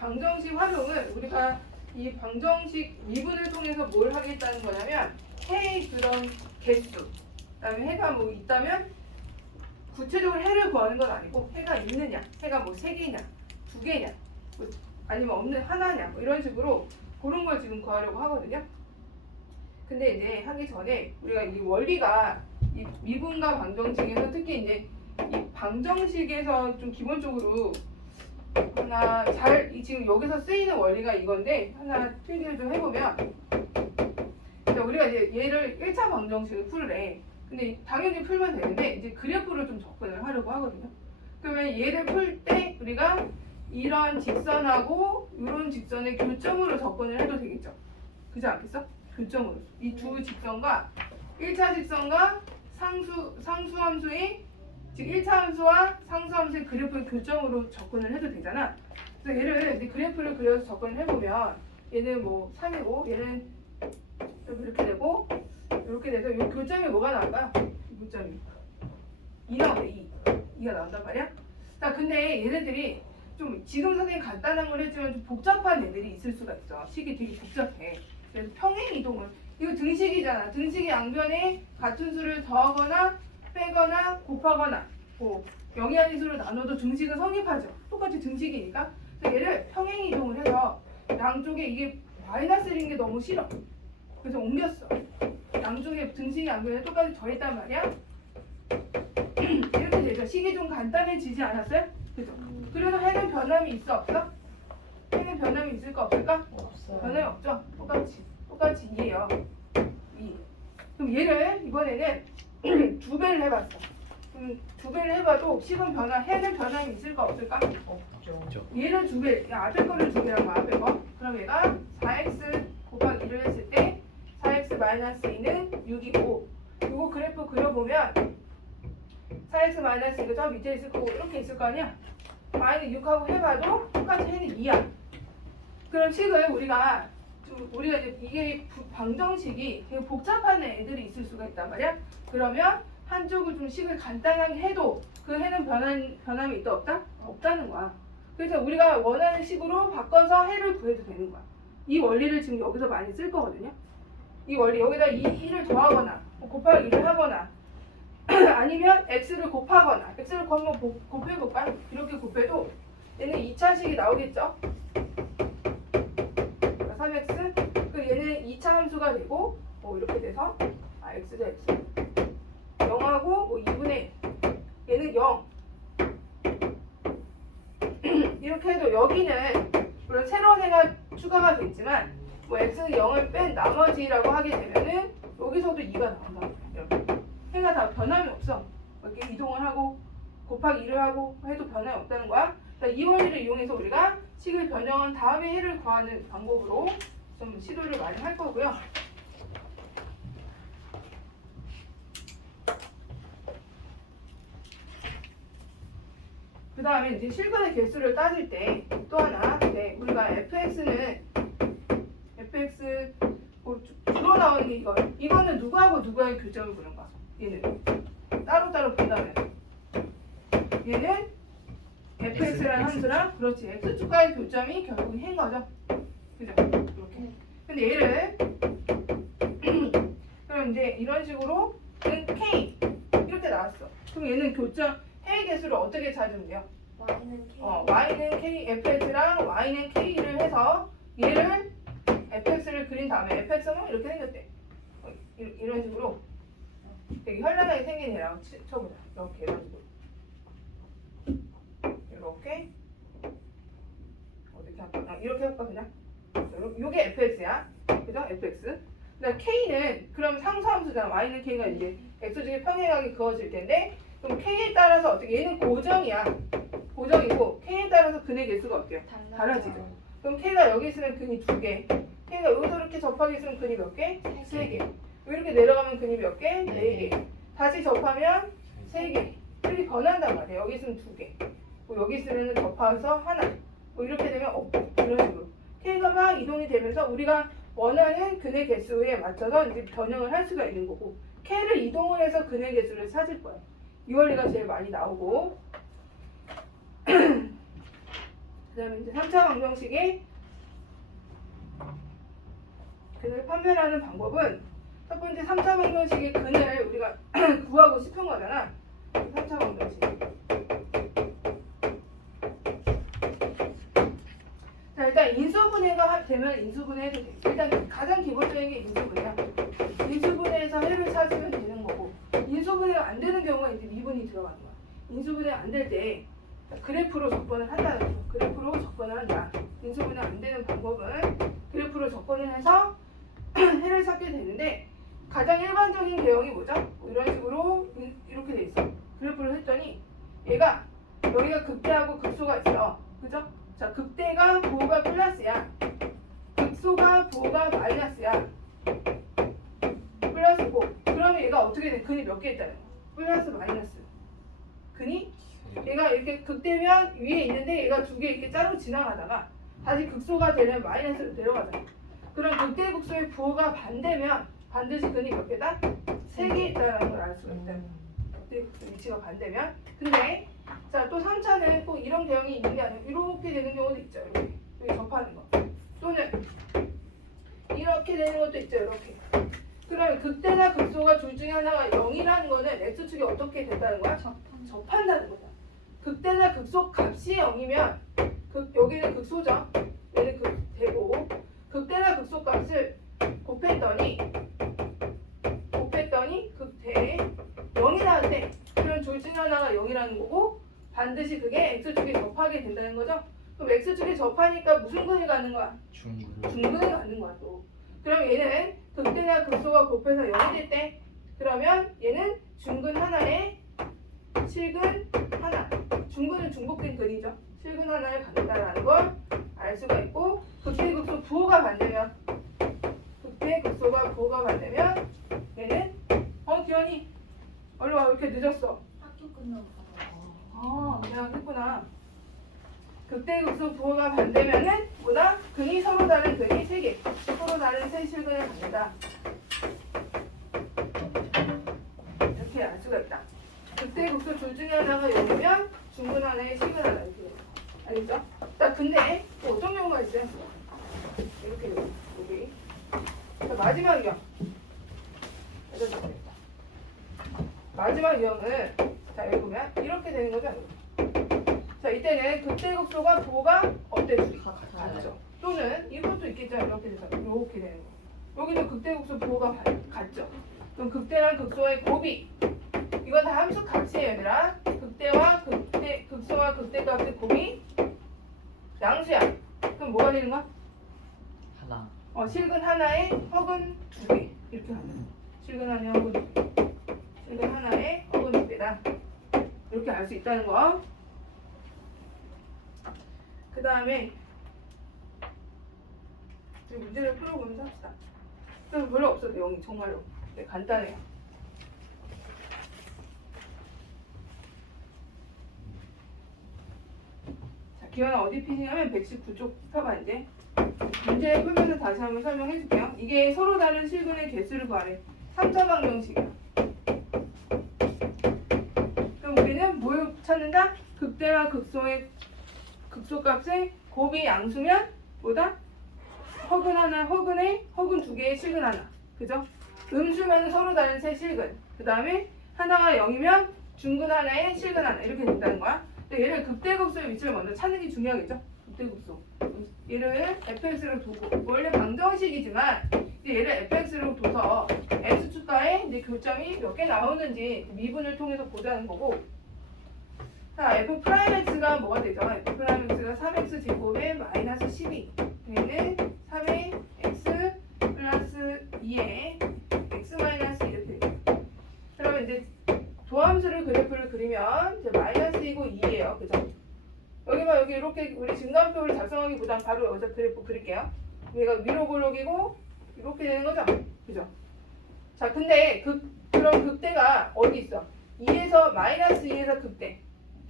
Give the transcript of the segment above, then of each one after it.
방정식 활용은 우리가 이 방정식 미분을 통해서 뭘 하겠다는 거냐면 해의 그런 개수, 그다음에 해가 뭐 있다면 구체적으로 해를 구하는 건 아니고 해가 있느냐, 해가 뭐 3개냐, 2개냐, 뭐 아니면 없는 하나냐, 뭐 이런 식으로 그런 걸 지금 구하려고 하거든요. 근데 이제 하기 전에 우리가 이 원리가 이 미분과 방정식에서 특히 이제 이 방정식에서 좀 기본적으로 하나 지금 여기서 쓰이는 원리가 이건데 하나 필기를 좀 해보면, 그러니까 우리가 이제 얘를 1차 방정식을 풀래. 근데 당연히 풀면 되는데 이제 그래프로 좀 접근을 하려고 하거든요. 그러면 얘를 풀 때 우리가 이런 직선하고 이런 직선의 교점으로 접근을 해도 되겠죠. 그렇지 않겠어? 교점으로. 이 두 직선과 1차 직선과 상수함수의 즉 1차 함수와 상수함수의 그래프의 교점으로 접근을 해도 되잖아. 그래서 얘를 이제 그래프를 그려서 접근을 해보면 얘는 뭐 3이고 얘는 이렇게 되고 이렇게 돼서 이 교점이 뭐가 나올까? 이 교점이 2 나오네. 2가 나온단 말이야. 자, 근데 얘네들이 좀 지금 선생님 간단한 걸 했지만 좀 복잡한 애들이 있을 수가 있어. 식이 되게 복잡해. 그래서 평행 이동을, 이거 등식이잖아. 등식의 양변에 같은 수를 더하거나 빼거나 곱하거나 뭐 영이하는 수로 나눠도 등식은 성립하죠. 똑같이 등식이니까. 그래서 얘를 평행 이동을 해서 양쪽에 이게 마이너스인 게 너무 싫어. 그래서 옮겼어. 양쪽에 등식의 양변에 똑같이 더했단 말이야. 이렇게 되죠. 식이 좀 간단해지지 않았어요? 그죠? 그래서 해는 변함이 있어 없어? 해는 변함이 있을까 없을까? 없어요. 변함이 없죠? 똑같이 2예요. 2. 그럼 얘를 이번에는 2배를 해봤어. 그럼 2배를 해봐도 식은 해는 변함이 있을까 없을까? 없죠. 얘를 2배, 앞에 거를 2배라고 앞에 거. 그럼 얘가 4x 곱하기 2를 했을 때 4x 마이너스 2는 6이고, 이거 그래프 그려보면 4x 마이너스 2가 저 밑에 있을 거고 이렇게 있을 거 아니야? 마이너스 6하고 해봐도 똑같이 해는 2야. 그럼 식을 우리가 이제 이게 방정식이 되게 복잡한 애들이 있을 수가 있단 말이야. 그러면 한쪽을 좀 식을 간단하게 해도 그 해는 변함이 있다 없다? 없다는 거야. 그래서 우리가 원하는 식으로 바꿔서 해를 구해도 되는 거야. 이 원리를 지금 여기서 많이 쓸 거거든요. 이 원리 여기다 2를 더하거나 곱하기 2를 하거나 아니면 x를 곱하거나 x를 곱해볼까? 이렇게 곱해도 얘는 2차식이 나오겠죠? 3x 그 얘는 2차 함수가 되고 뭐 이렇게 돼서 x도 x 0하고 뭐 2분의 1 얘는 0 이렇게 해도 여기는 물론 새로운 해가 추가가 됐지만 뭐 x는 0을 뺀 나머지라고 하게 되면은 여기서도 2가 나온다. 이렇게 해가 다 변함이 없어. 이렇게 이동을 하고 곱하기 2를 하고 해도 변함이 없다는 거야. 이 원리를 이용해서 우리가 식을 변형한 다음에 해를 구하는 방법으로 좀 시도를 많이 할 거고요. 그 다음에 이제 실근의 개수를 따질 때 또 하나, 우리가 fx는 fx 주로 나오는 게 이거는 누구하고 누구의 교점을 보는 거야. 얘는 따로따로 본다면 얘는 fx라는 함수랑 그렇지 x축과의 교점이 결국은 해인 거죠. 그죠? 이렇게. 근데 얘를 그럼 이제 이런 식으로 얘는 k 이렇게 나왔어. 그럼 얘는 교점 해의 개수를 어떻게 찾으면 돼요? y는 k fx랑 y는 k를 해서 얘를 fx를 그린 다음에 fx는 이렇게 생겼대. 이런 식으로 되게 현란하게 생긴 애라고 쳐보자. 이렇게 해가지고 이렇게 어떻게 할까? 이렇게 할까 그냥? 요게 fx야. 그죠? fx. 그다음 k는 그럼 상수함수잖아. y는 k가 이제 x축의 평행하게 그어질 텐데 그럼 k에 따라서 어떻게 얘는 고정이야. 고정이고 k에 따라서 근의 개수가 어때요? 달라지죠. 그럼 k가 여기 있으면 근이 2개. k가 여기서 이렇게 접하게 있으면 근이 몇 개? 3개. 이렇게 내려가면 근이 몇 개? 4개. 다시 접하면 3개. 이렇게 변한단 말이에요. 여기 있으면 2개. 뭐 여기 있으면 접해서 하나. 뭐 이렇게 되면 없고 이런 식으로. k가 막 이동이 되면서 우리가 원하는 근의 개수에 맞춰서 이제 변형을 할 수가 있는 거고 k를 이동을 해서 근의 개수를 찾을 거예요. 이 원리가 제일 많이 나오고 그 다음에 이제 3차 방정식의 근을 판별하는 방법은 첫 번째 3차 방정식의 근을 우리가 구하고 싶은 거잖아. 3차 방정식. 자, 일단 인수분해가 되면 인수분해해도 돼. 일단 가장 기본적인 게 인수분해야. 인수분해해서 해를 찾으면 되는 거고, 인수분해가 안 되는 경우가 이제 미분이 들어가는 거야. 인수분해가 안 될 때 그래프로 접근을 한다는 거죠. 그래프로 접근을 한다. 인수분해 안 되는 방법은 그래프로 접근을 해서 해를 찾게 되는데, 가장 일반적인 개형이 뭐죠? 이런 식으로 이렇게 돼 있어. 그래프를 했더니 얘가 여기가 극대하고 극소가 있어. 그죠? 자, 극대가 부호가 플러스야. 극소가 부호가 마이너스야. 플러스고. 그러면 얘가 어떻게 돼? 근이 몇 개 있다는 거야? 플러스 마이너스. 근이 얘가 이렇게 극대면 위에 있는데 얘가 두 개 이렇게 짜로 지나가다가 다시 극소가 되면 마이너스로 내려가잖아. 그럼 극대 극소의 부호가 반대면 반드시 근이 몇 개다? 3개 있다는 걸 알 수가 있다. 극대 극소 위치가 반대면. 근데 자, 또 3차는 꼭 이런 개형이 있는 게 아니고 이렇게 되는 경우도 있죠. 이렇게. 여기 접하는 거. 또는 이렇게 되는 것도 있죠. 이렇게. 그러면 극대나 극소가 둘 중에 하나가 0이라는 거는 x축이 어떻게 된다는 거야? 접한다는 거야. 극대나 극소 값이 0이면 여기는 극소죠. 얘는 극대고, 극대나 극소 값을 곱했더니 극대에 0이 나왔대. 그럼 둘 중에 하나가 0이라는 거고, 반드시 그게 x축에 접하게 된다는 거죠. 그럼 x축에 접하니까 무슨 근이 가는 거야? 중근이 가는 거야 또. 그럼 얘는 극대나 극소가 곱해서 0이 됐대. 그러면 얘는 중근 하나에 실근 하나. 중근은 중복된 근이죠. 실근 하나에 간다라는 걸 알 수가 있고, 극대 극소 부호가 반대면 얘는 기현이 얼른 와. 왜 이렇게 늦었어? 학교 끝나고 내가 했구나. 극대 극소 부호가 반대면은 뭐다? 근이 서로 다른 근이 3개. 서로 다른 세 실근을 갖는다. 이렇게 알 수가 있다. 극대 극소 둘 중에 하나가 0이면 중근 하나에 실근 하나 이렇게 돼요. 알겠죠? 자, 근데 또 어떤 경우가 있어요? 이렇게 돼요. 여기. 자, 마지막 유형. 마지막 유형은 자, 여기 보면 이렇게 되는 거죠. 자, 이때는 극대 극소가 부호가 어때요? 같죠. 또는 이것도 있겠죠. 이렇게 돼서 이렇게 되는 거. 여기도 극대 극소 부호가 같죠. 그럼 극대랑 극소의 곱이, 이건 다 함수 값이에요, 얘들아. 극대와 극소와 극대 값의 곱이 양수야. 그럼 뭐가 되는 거야? 하나. 실근 하나에 허근 2개. 이렇게 하면 실근 하나에 허근 2개. 실근 하나에 허근 2개다. 이렇게 알 수 있다는 거. 그 다음에 문제를 풀어보면서 합시다. 별로 없어 내용이 정말로. 네, 간단해요. 자, 기현아 어디 피냐면 119쪽 펴봐 이제. 문제 풀면서 다시 한번 설명해 줄게요. 이게 서로 다른 실근의 개수를 구하래. 3차 방정식이야. 그럼 우리는 뭘 찾는다? 극대와 극소의 극소값의 곱이 양수면 뭐다? 허근 하나, 허근에 허근 2개의 실근 하나. 그죠? 음수면 서로 다른 세 실근. 그 다음에 하나가 0이면 중근 하나에 실근 하나. 이렇게 된다는 거야. 근데 얘를 극대극소의 위치를 먼저 찾는 게 중요하겠죠? 극대극소. 얘를 fx로 두고, 원래 방정식이지만 얘를 fx로 둬서 x축과의 이제 교점이 몇 개 나오는지 미분을 통해서 보자는 거고. 자, f'x가 뭐가 되죠? f'x가 3x 제곱에 마이너스 12. 얘는 3의 x 플러스 2의 x 마이너스 이렇게 돼요. 그러면 이제 도함수를 그래프를 그리면 이제 마이너스 2고 2예요. 그죠? 여기 이렇게 우리 증감표를 작성하기보단 바로 여기서 그래프 그릴게요. 얘가 위로 볼록이고 이렇게 되는 거죠? 그죠? 자, 근데 그럼 극대가 어디 있어? 2에서 마이너스 2에서 극대.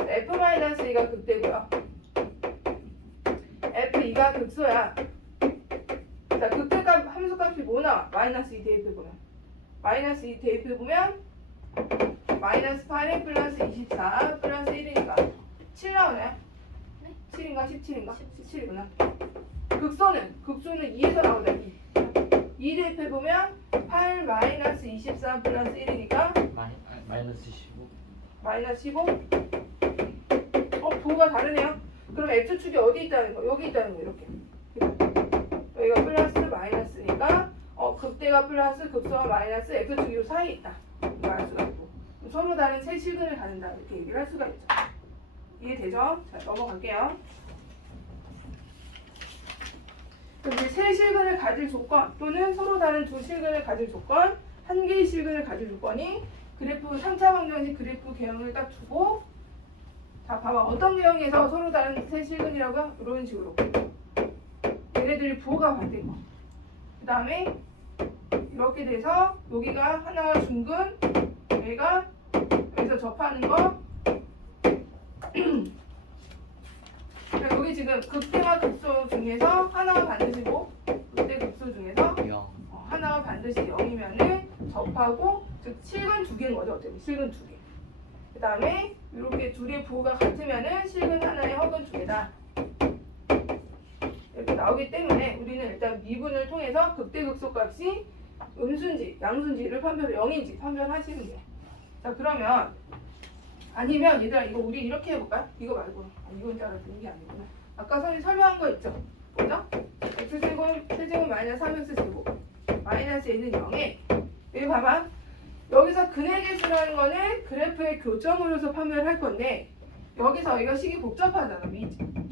f-2가 극대고요. f2가 극소야. 자, 극대값 함수값이 뭐 나와? 마이너스 2 대입해 보면. 마이너스 2 대입해 보면 마이너스 8에 플러스 24 플러스 1이니까 7 나오나요? 7 17인가 17이구나. 극소는 2에서 나오다. 2 대입해보면 8 마이너스 23 플러스 1이니까 마이너스 15. 마이너스 15. 부호가 다르네요. 그럼 x축이 어디 있다는 거? 여기 있다는 거. 이렇게. 여기가 플러스 마이너스니까 극대가 플러스 극소가 마이너스 x축이 요 사이에 있다. 이거 알 수가 있고. 서로 다른 세 실근을 가진다. 이렇게 얘기를 할 수가 있죠. 이해되죠? 자, 넘어갈게요. 그럼 이제 세 실근을 가질 조건 또는 서로 다른 두 실근을 가질 조건, 한 개의 실근을 가질 조건이 그래프 3차 방정식 그래프 개형을 딱 두고, 자 봐봐, 어떤 개형에서 서로 다른 세 실근이라고요? 이런 식으로 얘네들이 부호가 반대고, 그 다음에 이렇게 돼서 여기가 하나가 중근, 얘가 여기서 접하는 거. 여기 지금 극대와 극소 중에서 하나가 반드시고, 극대 극소 중에서 하나가 반드시 0이면은 접하고, 즉 실근 두 개인 거죠. 어떻게 실근 두 개. 그 다음에 이렇게 둘의 부호가 같으면은 실근 하나에 허근 두 개다. 이렇게 나오기 때문에 우리는 일단 미분을 통해서 극대 극소 값이 음수인지 양수인지를 0인지 판별하시면 돼요. 자, 그러면 아니면 얘들아 이거 우리 이렇게 해볼까요? 이거 말고 이건 줄 알았더니 이게 아니구나. 아까 선생님 설명한 거 있죠? 뭐죠? x제곱 세제곱 마이너스 3x제곱 마이너스 a는 0에, 여기 봐봐, 여기서 근의 개수라는 거는 그래프의 교점으로서 판별할 건데, 여기서 이거 식이 복잡하잖아.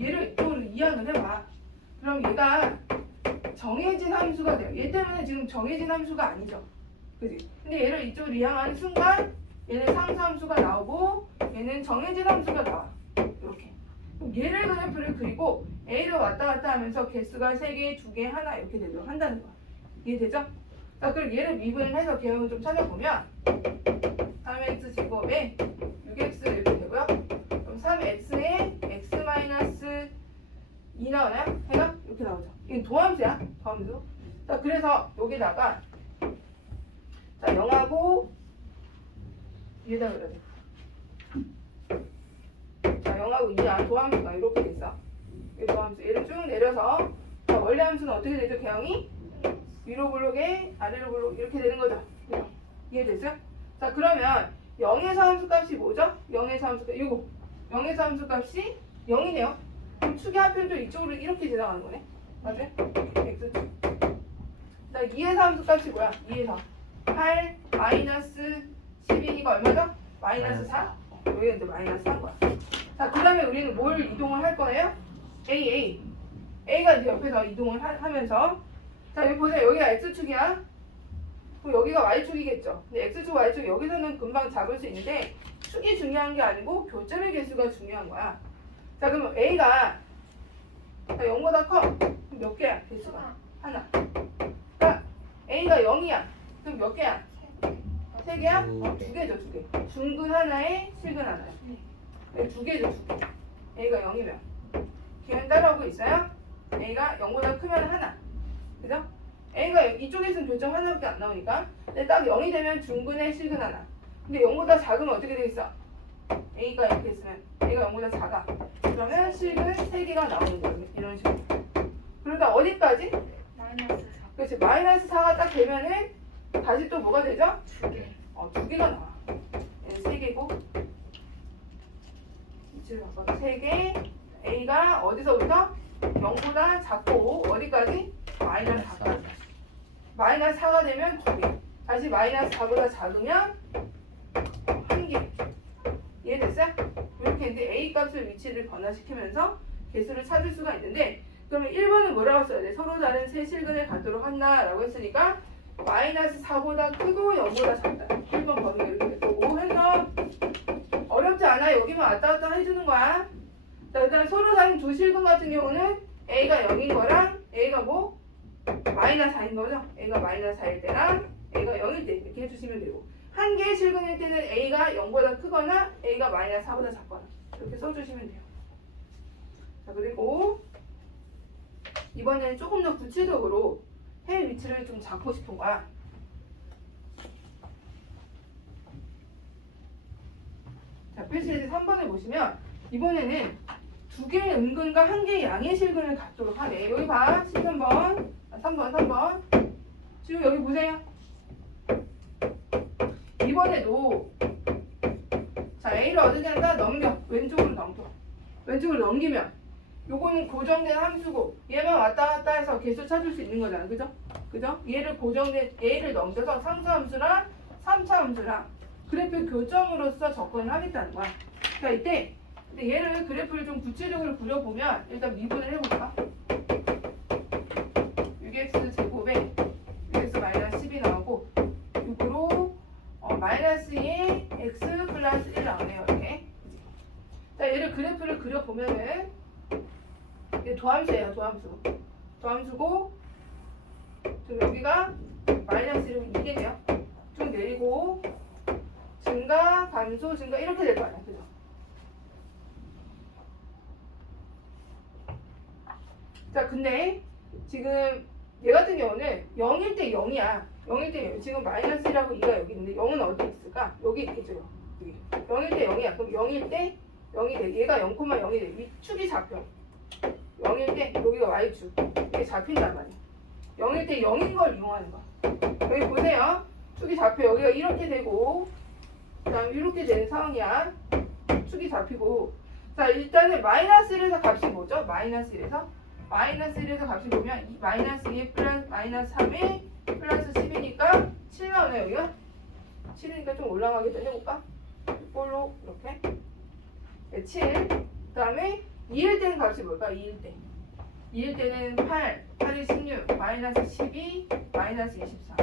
얘를 이쪽으로 이항을 해봐. 그럼 얘가 정해진 함수가 돼요. 얘 때문에 지금 정해진 함수가 아니죠. 그지? 근데 얘를 이쪽으로 이항하는 순간 얘는 상수함수가 나오고 얘는 정해진 함수가 나와. 이렇게. 그럼 얘를 그래프를 그리고 A를 왔다 갔다 하면서 개수가 3개, 2개, 하나 이렇게 되도록 한다는 거야. 이해되죠? 자, 그럼 얘를 미분을 해서 개형을 좀 찾아보면 3x 제곱에 6x 이렇게 되고요. 그럼 3x에 x 마이너스 2 나오나요? 해가 이렇게 나오죠. 이건 도함수야. 도함수. 자, 그래서 여기다가 자 0하고 위에다 그려야 돼. 자 0하고 2야. 도함수가 이렇게 됐어. 이 도함수. 얘를 쭉 내려서 자, 원래 함수는 어떻게 되죠? 개형이 위로 블록에 아래로 블록 이렇게 되는 거죠. 그죠? 이해됐어요? 자, 그러면 0에서 함수값이 뭐죠? 0에서 함수값 이거 0에서 함수값이 0이네요. 그럼 축의 한편도 이쪽으로 이렇게 지나가는 거네. 맞아요? x축. 자, 2에서 함수값이 뭐야? 2에서 8 마이너스 12가 얼마죠? 마이너스 4. 여기가 이제 마이너스 4인 거야. 자, 그 다음에 우리는 뭘 이동을 할 거예요? A가 이제 옆에서 이동을 하면서, 자, 여기 보세요. 여기가 X축이야. 그럼 여기가 Y축이겠죠. 근데 X축, Y축 여기서는 금방 잡을 수 있는데 축이 중요한 게 아니고 교점의 개수가 중요한 거야. 자, 그럼 A가 0보다 커. 그럼 몇 개야? 개수가? 하나. 그러니까 A가 0이야. 그럼 몇 개야? 3개야? 2개죠, 2개. 중근 하나에 실근 하나야. 네, 2개죠, 2개. A가 0이면. 기현 따라오고 있어요? A가 0보다 크면 하나. 그죠? A가 이쪽에서는 교점 하나밖에 안 나오니까. 근데 딱 0이 되면 중근에 실근 하나. 근데 0보다 작으면 어떻게 되겠어? A가 이렇게 있으면 A가 0보다 작아. 그러면 실근 3개가 나오는 거예요. 이런 식으로. 그러다 어디까지? 마이너스 4. 그렇지. 마이너스 4가 딱 되면은 다시 또 뭐가 되죠? 2개. 2개가 나와. 얘는 3개고. 위치를 바꿔서 3개. A가 어디서부터? 0보다 작고 어디까지? 마이너스 4까지. 마이너스 4가 되면 2개. 다시 마이너스 4보다 작으면 1개. 이해됐어요? 이렇게 했는데 A 값의 위치를 변화시키면서 개수를 찾을 수가 있는데, 그러면 1번은 뭐라고 써야 돼? 서로 다른 세 실근을 갖도록 한다라고 했으니까 마이너스 4보다 크고 0보다 작다. 1번 범위가 이렇게 됐고, 해서 어렵지 않아. 여기만 왔다 갔다 해주는 거야. 자, 일단 서로 다른 두 실근 같은 경우는 A가 0인 거랑 A가 뭐? 마이너스 4인 거죠. A가 마이너스 4일 때랑 A가 0일 때 이렇게 해주시면 되고, 한 개의 실근일 때는 A가 0보다 크거나 A가 마이너스 4보다 작거나 이렇게 써주시면 돼요. 자, 그리고 이번에는 조금 더 구체적으로 해 위치를 좀 잡고 싶은 거야. 자, 표시해서 3번을 보시면 이번에는 두 개의 음근과 한 개의 양의 실근을 갖도록 하래. 여기 봐. 13번. 3번. 지금 여기 보세요. 이번에도 자 A를 어떻게 한다? 넘겨. 왼쪽으로 넘겨. 왼쪽으로 넘기면 요거는 고정된 함수고 얘만 왔다 갔다 해서 개수 찾을 수 있는 거잖아. 그죠? 그죠? 얘를 고정된 A를 넘겨서 상수함수랑 3차 함수랑 그래프 교점으로서 접근을 하겠다는 거야. 자 이때 근데 얘를 그래프를 좀 구체적으로 그려보면 일단 미분을 해볼까? 6x 제곱에 6x 마이너스 10이 나오고 6으로 마이너스 2 x 플러스 1 나오네요. 이렇게. 자 얘를 그래프를 그려보면은 이게 도함수예요. 도함수고 지금 여기가 마이너스 1이면 이게 돼요. 쭉 내리고 증가, 감소, 증가 이렇게 될 거 아니야. 그죠? 자 근데 지금 얘 같은 경우는 0일 때 0이야. 0일 때 0. 지금 마이너스 1하고 2가 여기 있는데 0은 어디 있을까? 여기 있겠죠. 여기. 0일 때 0이야. 그럼 0일 때 0이 돼. 얘가 0,0이 돼. 위축이 잡혀. 0일 때 여기가 y축. 이게 잡힌단 말이야. 0일 때 0인 걸 이용하는 거야. 여기 보세요. 축이 잡혀. 여기가 이렇게 되고 그 다음에 이렇게 되는 상황이야. 축이 잡히고 자 일단은 마이너스 1에서 값이 뭐죠? 마이너스 1에서 값이 보면 이 마이너스 2 플러스 마이너스 3에 플러스 10이니까 7 나오네요. 여기가 7이니까 좀 올라가게 해볼까? 이걸로 이렇게 7. 그 다음에 2일 때는 값이 뭘까? 2일 때는 8, 8이 16, 마이너스 12, 마이너스 24,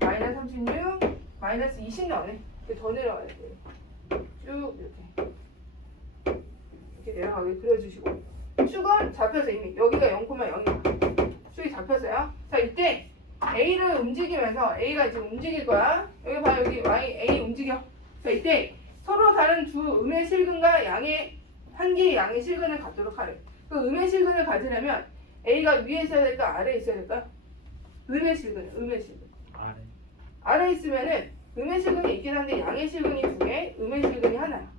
마이너스 36, 마이너스 20 나오네. 더 내려가야 돼. 쭉 이렇게 내려가게 그려주시고 축은 잡혀서 이미 여기가 0,0이야. 축이 잡혔어요. 자 이때 A를 움직이면서 A가 지금 움직일 거야. 여기 봐 여기 A 움직여. 자 이때 서로 다른 두 음의 실근과 양의 한 개의 양의 실근을 갖도록 하래. 그 음의 실근을 가지려면 A가 위에 있어야 될까 아래에 있어야 될까? 음의 실근. 아래에 있으면은 음의 실근이 있긴 한데 양의 실근이 두 개, 음의 실근이 하나야.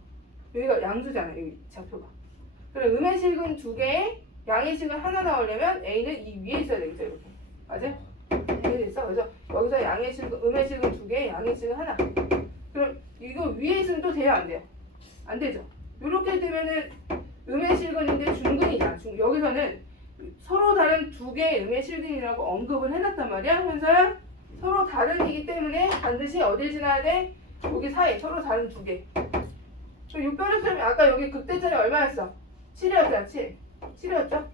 여기가 양수잖아, 여기 좌표가. 그럼 음의 실근 두 개에 양의 실근 하나 나오려면 A는 이 위에 있어야 되겠죠, 이렇게. 맞아? 이해됐어? 그래서 여기서 양의 실근, 음의 실근 두 개, 양의 실근 하나. 그럼 이거 위에 있으면 또 돼요, 안 돼요? 안 되죠. 이렇게 되면은 음의 실근인데 중근이잖아. 여기서는 서로 다른 두 개의 음의 실근이라고 언급을 해놨단 말이야, 현서야. 서로 다른이기 때문에 반드시 어딜 지나야 돼? 여기 사이 서로 다른 두 개. 요 뾰족점이 아까 여기 극대점이 얼마였어? 7이었잖아. 7이었죠?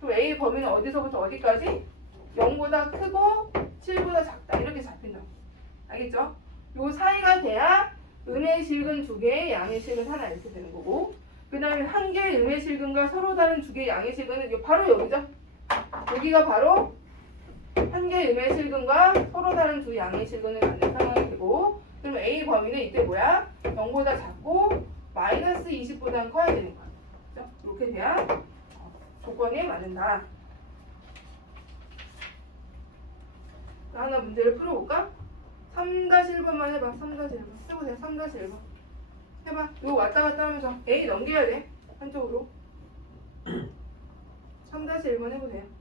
그럼 A 범위는 어디서부터 어디까지? 0보다 크고 7보다 작다. 이렇게 잡힌다. 알겠죠? 요 사이가 돼야 음의 실근 두 개, 양의 실근 하나 이렇게 되는 거고 그 다음에 한 개의 음의 실근과 서로 다른 두 개의 양의 실근은 요 바로 여기죠? 여기가 바로 한 개의 음의 실근과 서로 다른 두 양의 실근을 갖는 상황이 되고 그러면 A 범위는 이때 뭐야? 0보다 작고 마이너스 20보다는 커야 되는 거야. 그렇죠? 이렇게 돼야 조건에 맞는다. 하나 문제를 풀어볼까? 3-1번만 해봐. 3-1번. 해보세요. 3-1번. 해봐. 이거 왔다 갔다 하면서 A 넘겨야 돼. 한쪽으로. 3-1번 해보세요.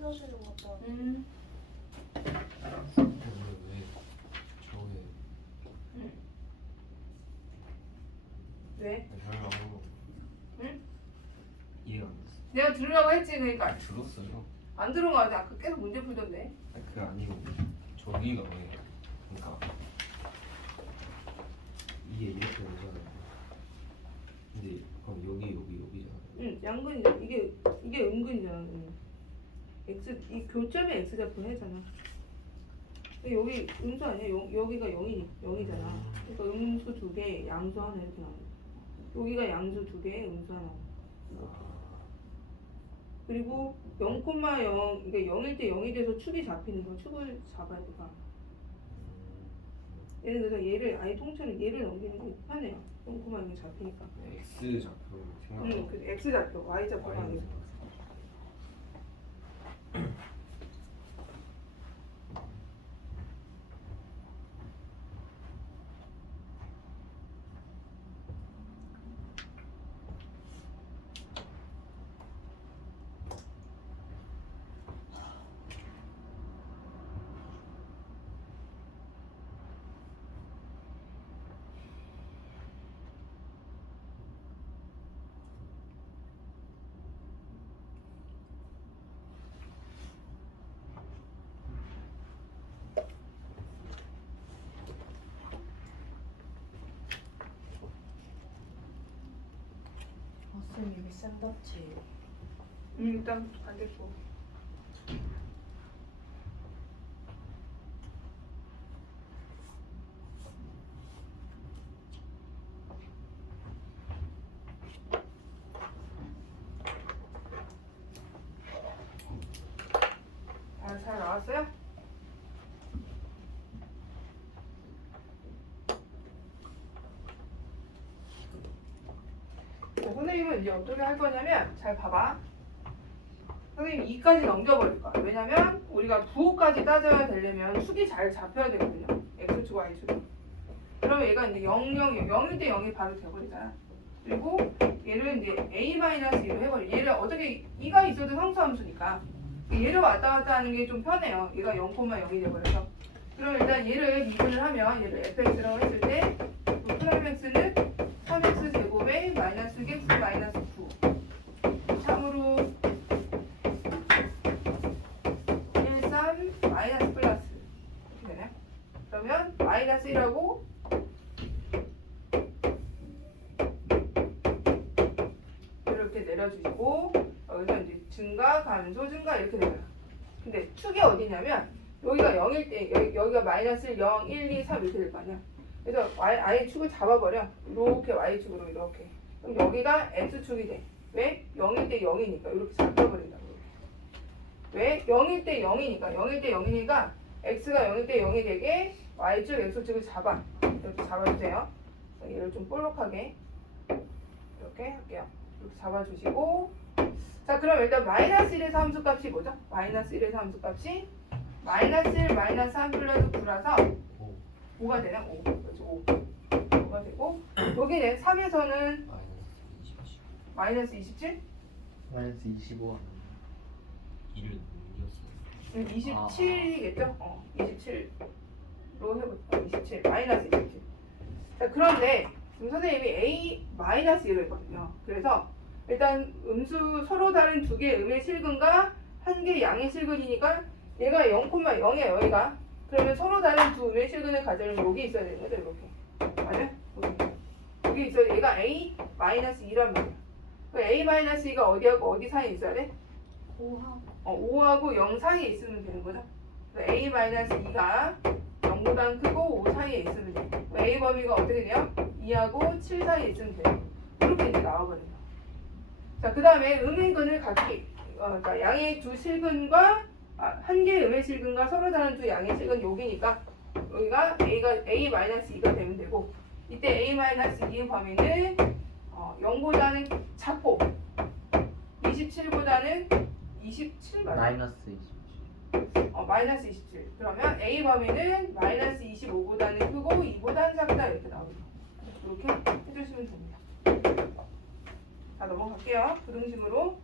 화장실 좀 갔다. 왜? 설명 응? 이해가 안 됐어. 내가 들으라고 했지. 그러니까 들었어요. 안 들은 거 같아. 아까 계속 문제 풀던데. 아니, 그게 아니고 저기가 왜? 그러니까 이게 이렇게 오잖아요. 근데 그럼 여기잖아요. 응, 양근이잖아. 이게 음근이잖아. 응. 이 교점이 x좌표 해잖아. 근데 여기 음수 아니야? 여기가 0이잖아. 그러니까 음수 2개, 양수 하나 이렇게 나와. 여기가 양수 2개, 음수 하나. 그리고 0,0, 그러니까 0일 때 0이 돼서 축이 잡히는 거, 축을 잡아야 돼. 봐. 예를 들어서 얘를 아예 통째로 얘를 넘기는 게 편해요. 0,0이 잡히니까. X 좌표 생각. 그 x 좌표, y 좌표가 Y는 아니고. 생각. 쌤 여기 샌드위치 일단 반대쪽. 잘 나왔어요? 선생님은 이제 어떻게 할 거냐면 잘 봐봐. 선생님 2까지 넘겨버릴 거야. 왜냐면 우리가 9까지 따져야 되려면 축이 잘 잡혀야 되거든요. X축, Y축. 그러면 얘가 이제 0일 때 0이 바로 돼버리잖아. 그리고 얘를 이제 A-2로 해버려. 얘를 어떻게 2가 있어도 상수함수니까 얘를 왔다 갔다 하는 게 좀 편해요. 얘가 0,0이 돼버려서. 그럼 일단 얘를 미분을 하면 얘를 fx라고 했을 때 프라임 x는 3x 제곱에 마이너스 x 마이너스 9 참으로 1, 3 마이너스 플러스 이렇게 되네. 그러면 마이너스 1하고 이렇게 내려주시고 여기서 이제 증가, 감소, 증가 이렇게 되잖아. 근데 축이 어디냐면 여기가 0일 때 여기가 마이너스 0, 1, 2, 3 이렇게 될 거 아니야. 그래서 아예 축을 잡아버려. 이렇게 y축으로 이렇게. 그럼 여기가 x축이 돼. 왜? 0일 때 0이니까 이렇게 잡혀버린다고. 왜? 0일 때 0이니까. 0일 때 0이니까 x가 0일 때 0이 되게 y축, x축을 잡아. 이렇게 잡아주세요. 얘를 좀 볼록하게 이렇게 할게요. 이렇게 잡아주시고 자 그럼 일단 마이너스 1에서 함수값이 뭐죠? 마이너스 1에서 함수값이 마이너스 1, 마이너스 3 플러스 9라서 5가 되나? 5. 그렇죠. 5가 되고 여기는 3에서는 마이너스 27? 마이너스 25 1을 넘겼어요. 27이겠죠? 27로 해볼까? 27, 마이너스 27. 자, 그런데 지금 선생님이 A 마이너스 1을 했거든요. 그래서 일단 음수 서로 다른 두 개의 음의 실근과 한 개의 양의 실근이니까 얘가 0,0이야, 여기가. 그러면 서로 다른 두 음의 실근을 가지려면 여기 있어야 되는 거죠, 이렇게. 맞아요? 여기 있어야 얘가 A 마이너스 2란 말이야. 그 A 마이너스 2가 어디하고 어디 사이에 있어야 돼? 5하고 0 사이에 있으면 되는 거죠. A 마이너스 2가 0보다 크고 5 사이에 있으면 돼. A 범위가 어떻게 돼요? 2하고 7 사이에 있으면 돼요. 이렇게 이제 나와버려요. 자, 그 다음에 음의 근을 각기, 그러니까 양의 두 실근과 한 개의 음의 실근과 서로 다른 두 양의 실근 여기니까 여기가 A 마이너스 2가 되면 되고 이때 A 마이너스 2의 범위는 0보다는 작고 27보다는 27 맞아요? 마이너스 27 마이너스 27. 그러면 A 범위는 마이너스 25보다는 크고 2보다는 작다 이렇게 나옵니다. 이렇게 해주시면 됩니다. 자 넘어갈게요. 부등식으로.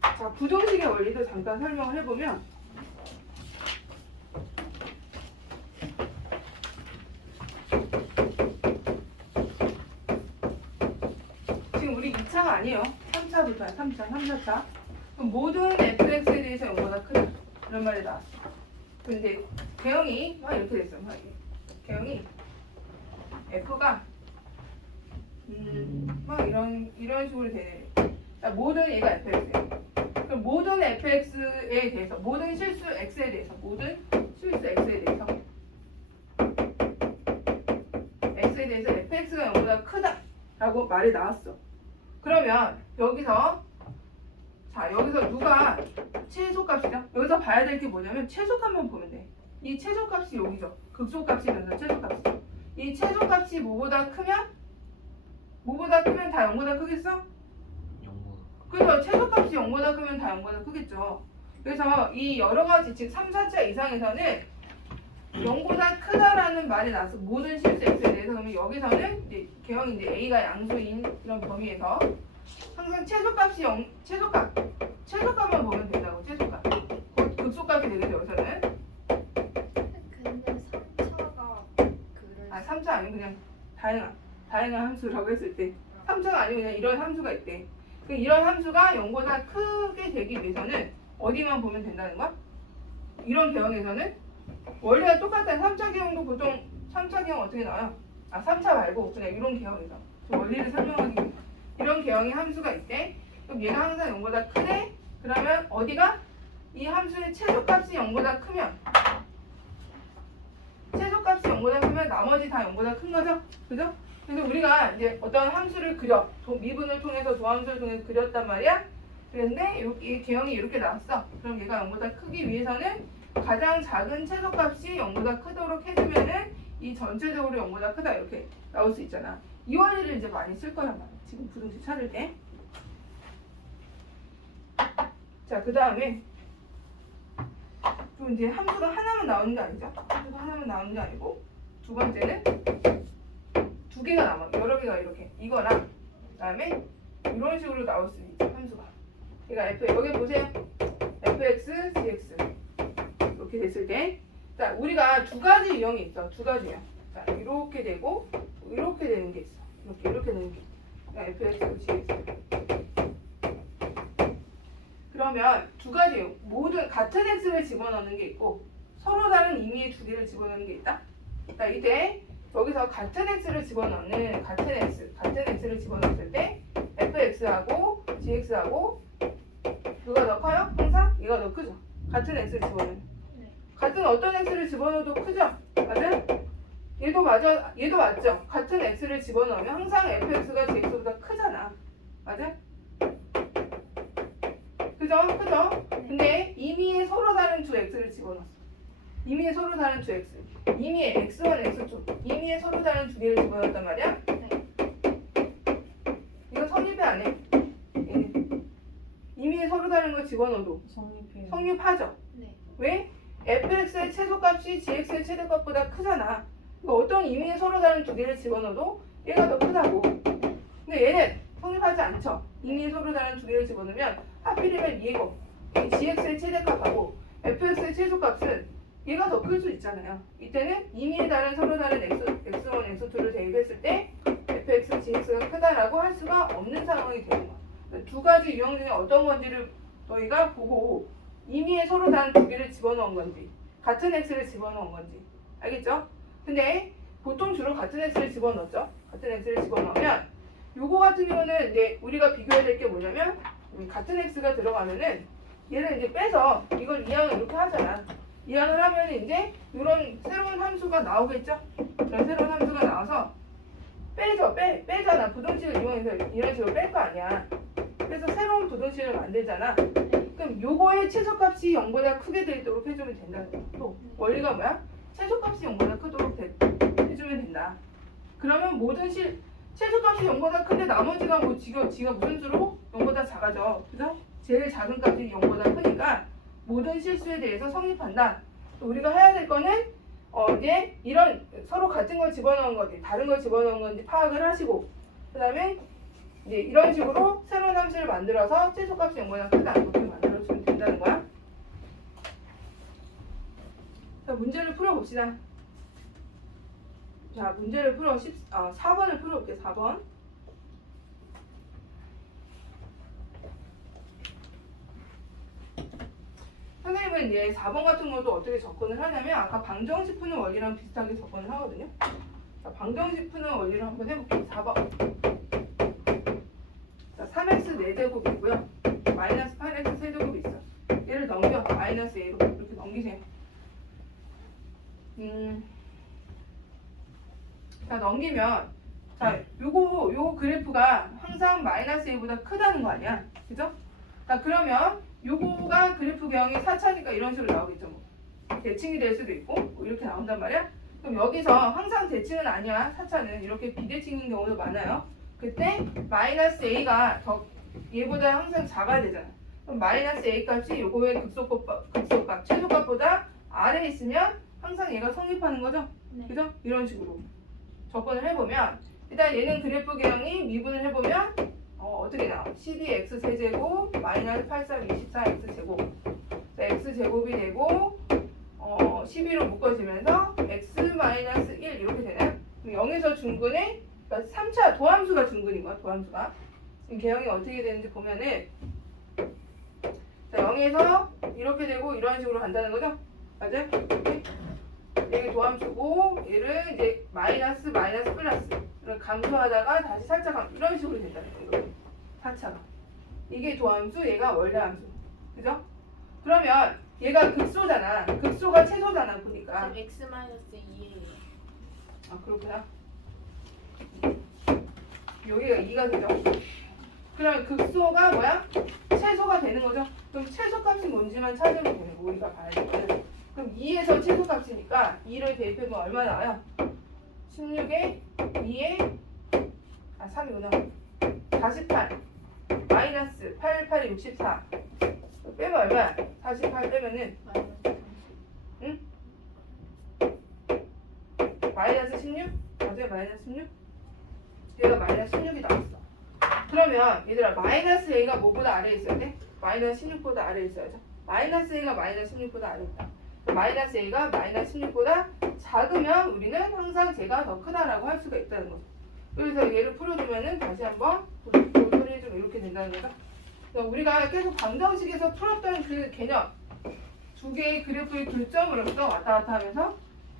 자 부등식의 원리도 잠깐 설명을 해보면 아니에요. 3차부터야. 3차, 3, 4차. 그럼 모든 fx에 대해서 0보다 크다. 이런 말이 나왔어. 근데 개형이 막 이렇게 됐어. 막 이렇게. 개형이 f가 막 이런 식으로 되네. 자, 모든 얘가 fx예요. 그럼 모든 fx에 대해서, 모든 실수 x에 대해서, 모든 실수 x에 대해서 x에 대해서 fx가 0보다 크다라고 말이 나왔어. 그러면 여기서 자, 여기서 누가 최소값이죠? 여기서 봐야 될 게 뭐냐면 최소값만 보면 돼. 이 최소값이 여기죠. 극소값이면서 최소값이죠. 이 최소값이 뭐보다 크면 다 0보다 크겠어? 영어. 그래서 최소값이 0보다 크면 다 0보다 크겠죠. 그래서 이 여러 가지 즉 3, 4차 이상에서는 0보다 크다라는 말이 나왔어. 모든 실수 x에 대해서. 그러면 여기서는 이제 개형이 이제 a가 양수인 이런 범위에서 항상 최소값만 보면 된다고. 최소값. 곧 극소값이 되겠죠. 여기서는. 근데 3차가 그래. 아 3차 아니고 그냥 다양한 함수라고 했을 때 3차가 아니고 그냥 이런 함수가 있대. 그 이런 함수가 0보다 크게 되기 위해서는 어디만 보면 된다는 거야? 이런 개형에서는 원래가 똑같은 3차 개형도 보통 3차 개형 어떻게 나와요? 아 3차 말고 그냥 이런 개형에서 원리를 설명하기 위해 이런 개형의 함수가 있대. 그럼 얘가 항상 0보다 크대. 그러면 어디가? 이 함수의 최소값이 0보다 크면 나머지 다 0보다 큰 거죠? 그죠? 그래서 우리가 이제 어떤 함수를 그려 미분을 통해서 도함수를 통해서 그렸단 말이야. 그런데 이 개형이 이렇게 나왔어. 그럼 얘가 0보다 크기 위해서는 가장 작은 최소값이 0보다 크도록 해주면은 이 전체적으로 0보다 크다 이렇게 나올 수 있잖아. 이 원리를 이제 많이 쓸 거란 말이야. 지금 부등식 찾을 때. 자, 그 다음에 또 이제 함수가 하나만 나오는 게 아니죠. 함수가 하나만 나오는 게 아니고 두 번째는 두 개가 남아. 여러 개가 이렇게 이거랑 그다음에 이런 식으로 나올 수 있죠. 함수가. 그러니까 여기 보세요. fx, gx 이렇게 됐을 때, 자 우리가 두 가지 유형이 있어. 두 가지 유형. 자 이렇게 되고 이렇게 되는 게 있어. 이렇게 되는 게 있어. fx, gx. 그러면 두 가지 유형. 모든 같은 x를 집어넣는 게 있고 서로 다른 의미의 두 개를 집어넣는 게 있다. 자 이때 여기서 같은 x를 집어넣는 같은 x를 집어넣었을 때 fx하고 gx하고 누가 더 커요? 항상 얘가 더 크죠. 같은 x를 집어넣으면 같은 어떤 x를 집어넣어도 크죠. 맞아? 얘도 맞죠. 같은 x를 집어넣으면 항상 fx가 gx보다 크잖아. 맞아? 그죠? 근데 임의의 서로 다른 두 x를 집어넣었어. 임의의 서로 다른 두 x. 임의의 x1, x2. 임의의 서로 다른 두 개를 집어넣었단 말이야? 네. 이거 성립해 안 해? 임의의 서로 다른 거 집어넣어도 성립해요. 성립하죠? 네. 왜? fx의 최소값이 gx의 최대값보다 크잖아. 그러니까 어떤 임의의 서로 다른 두 개를 집어넣어도 얘가 더 크다고. 근데 얘는 성립하지 않죠. 임의의 서로 다른 두 개를 집어넣으면 하필이면 얘고 이 gx의 최대값하고 fx의 최소값은 얘가 더 클 수 있잖아요. 이때는 임의에 다른 서로 다른 x1, x2를 대입했을 때 fx, gx가 크다라고 할 수가 없는 상황이 되는 거야. 두 가지 유형 중에 어떤 건지를 너희가 보고 임의에 서로 다른 두 개를 집어넣은 건지 같은 x를 집어넣은 건지 알겠죠? 근데 보통 주로 같은 x를 집어넣죠. 같은 x를 집어넣으면 요거 같은 경우는 이제 우리가 비교해야 될 게 뭐냐면 같은 x가 들어가면은 얘를 이제 빼서 이걸 이항을 이렇게 하잖아. 이항을 하면 이제 이런 새로운 함수가 나오겠죠? 이런 새로운 함수가 나와서 빼잖아. 부등식을 이용해서 이런 식으로 뺄 거 아니야. 그래서 새로운 부등식을 만들잖아. 그럼 요거의 최소값이 0보다 크게 되도록 해주면 된다는 거야. 또 원리가 뭐야? 최소값이 0보다 크도록 해주면 된다. 그러면 모든 최소값이 0보다 큰데 나머지가 뭐 지가 무슨 수로 0보다 작아져. 그죠? 제일 작은 값이 0보다 크니까 모든 실수에 대해서 성립한다. 또 우리가 해야 될 거는 이제 이런 서로 같은 걸 집어넣은 건지 다른 걸 집어넣은 건지 파악을 하시고 그 다음에 이제 이런 식으로 새로운 함수를 만들어서 최소값이 0보다 크다 이렇게 만들어주면 된다는 거야. 자 문제를 풀어봅시다. 자 문제를 4번을 풀어볼게요. 4번. 그러면 이제 4번 같은 것도 어떻게 접근을 하냐면 아까 방정식 푸는 원리랑 비슷하게 접근을 하거든요. 자, 방정식 푸는 원리를 한번 해볼게요. 4번. 자, 3x 4제곱이고요. 마이너스 8x 세제곱이 있어. 얘를 넘겨. 마이너스 a로 이렇게 넘기세요. 자, 넘기면 자, 요거 그래프가 항상 마이너스 a보다 크다는 거 아니야? 그죠? 자, 그러면 요거가 그래프 경이 4차니까 이런 식으로 나오겠죠. 뭐. 대칭이 될 수도 있고 뭐 이렇게 나온단 말이야. 그럼 여기서 항상 대칭은 아니야. 4차는 이렇게 비대칭인 경우도 많아요. 그때 마이너스 a가 더 얘보다 항상 작아야 되잖아. 그럼 마이너스 a 값이 요거의 극소값 최소값보다 아래에 있으면 항상 얘가 성립하는 거죠. 네. 그죠? 이런 식으로 접근을 해보면 일단 얘는 그래프 개형이 미분을 해보면 어떻게 나와? 12x 세제곱 마이너스 83 24x 제곱. 자, x 제곱이 되고 12로 묶어지면서 x 마이너스 1 이렇게 되나요? 0에서 중근에 그러니까 3차 도함수가 중근인 거야. 도함수가. 지금 개형이 어떻게 되는지 보면은 자, 0에서 이렇게 되고 이런 식으로 간다는 거죠? 맞아요? 이렇게. 얘가 도함수고 얘를 이제 마이너스 플러스 감소하다가 다시 살짝 이런 식으로 된다는 거예요. 이렇게 4차가 이게 도함수 얘가 원래함수 그죠? 그러면 얘가 극소잖아. 극소가 최소잖아 보니까. 지금 x-2예요. 아 그렇구나. 여기가 2가 되죠. 그럼 극소가 뭐야? 최소가 되는 거죠. 그럼 최소값이 뭔지만 찾으면 되는 거 우리가 봐야 되거든. 그럼 2에서 최소값이니까 2를 대입해보면 얼마 나와요? 16에 2에 3이구나. 48 마이너스 8, 8이 64 빼면 얼마야? 48 빼면은 응? 마이너스 16? 맞아요 마이너스 16? 얘가 마이너스 16이 나왔어. 그러면 얘들아 마이너스 a가 뭐보다 아래에 있어야 돼? 마이너스 16보다 아래에 있어야죠. 마이너스 a가 마이너스 16보다 아래에 있다. 마이너스 a가 마이너스 16보다 작으면 우리는 항상 쟤가 더 크다라고 할 수가 있다는 거죠. 그래서 얘를 풀어주면은 다시 한번 소리 좀 이렇게 된다는 거죠. 그러니까 우리가 계속 방정식에서 풀었던 그 개념 두 개의 그래프의 교점으로서 왔다 갔다 하면서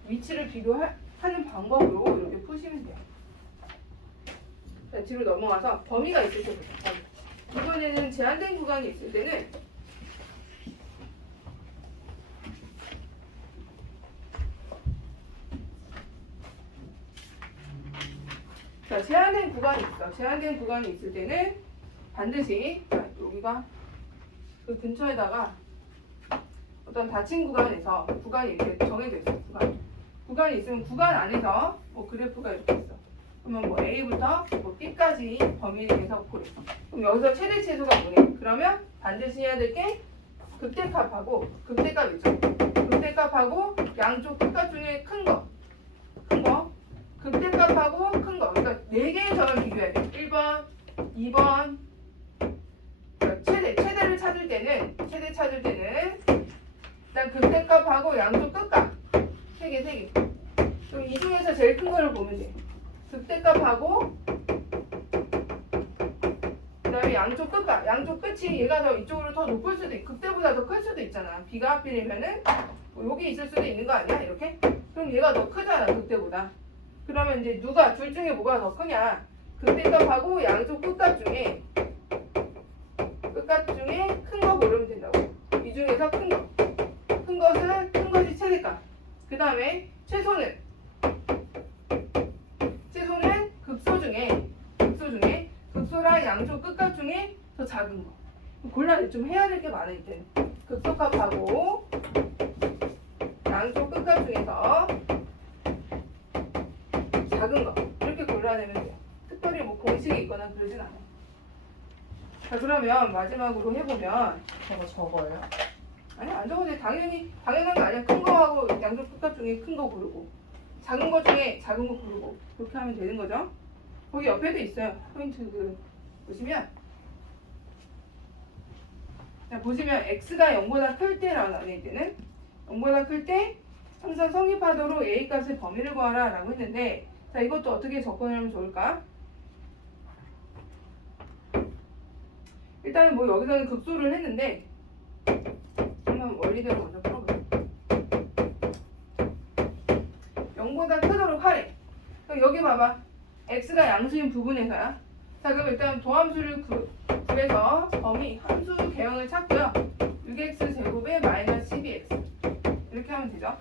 위치를 비교하는 방법으로 이렇게 푸시면 돼요. 자, 뒤로 넘어가서 범위가 있을 때 보자. 이번에는 제한된 구간이 있을 때는 자, 제한된 구간이 있어. 제한된 구간이 있을 때는 반드시 자, 여기가 그 근처에다가 어떤 닫힌 구간에서 구간이 이렇게 정해져 있어. 구간이 있으면 구간 안에서 뭐 그래프가 이렇게 있어. 그러면 뭐 A부터 뭐 B까지 범위를 내서 고려. 그럼 여기서 최대 최소가 뭐냐? 그러면 반드시 해야 될 게 극대값하고 극대값 있죠. 극대값하고 양쪽 끝값 중에 큰 거. 극대값하고 큰 거. 그러니까 4개에서만 비교해야 돼. 1번, 2번. 최대를 찾을 때는 일단 극대값하고 양쪽 끝값 3개. 그럼 이 중에서 제일 큰 거를 보면 돼. 극대값하고 그다음에 양쪽 끝값. 양쪽 끝이 얘가 더 이쪽으로 더 높을 수도 있고 극대보다 더 클 수도 있잖아. B가 하필이면은 뭐 여기 있을 수도 있는 거 아니야? 이렇게? 그럼 얘가 더 크잖아. 극대보다. 그러면 이제 누가 둘 중에 뭐가 더 크냐? 극대값하고 양쪽 끝값 중에 큰 거 고르면 된다고. 이 중에서 큰 거. 큰 것이 최대값. 그 다음에 최소는 극소랑 양쪽 끝값 중에 더 작은 거. 골라내 좀 해야 될 게 많아 이때. 극소값하고 양쪽 끝값 중에서 작은 거 이렇게 골라내면 돼요. 특별히 뭐 공식이 있거나 그러진 않아요. 자 그러면 마지막으로 해보면 저거요? 아니 안 적어도 돼. 당연한 거 아니야. 큰 거하고 양쪽 끝값 중에 큰 거 고르고 작은 거 중에 작은 거 고르고 그렇게 하면 되는 거죠. 거기 옆에도 있어요. 포인트 보시면 자 보시면 x가 0보다 클 때라고 나와 있는 0보다 클 때 항상 성립하도록 a 값의 범위를 구하라 라고 했는데 자 이것도 어떻게 접근하면 좋을까? 일단은 뭐 여기서는 극소를 했는데 한번 원리 이대로 먼저 풀어볼게요. 0보다 크도록 하래. 그럼 여기 봐봐. x가 양수인 부분에서야. 자, 그럼 일단 도함수를 구해서 범위 함수 개형을 찾고요. 6x 제곱에 마이너스 12x 이렇게 하면 되죠.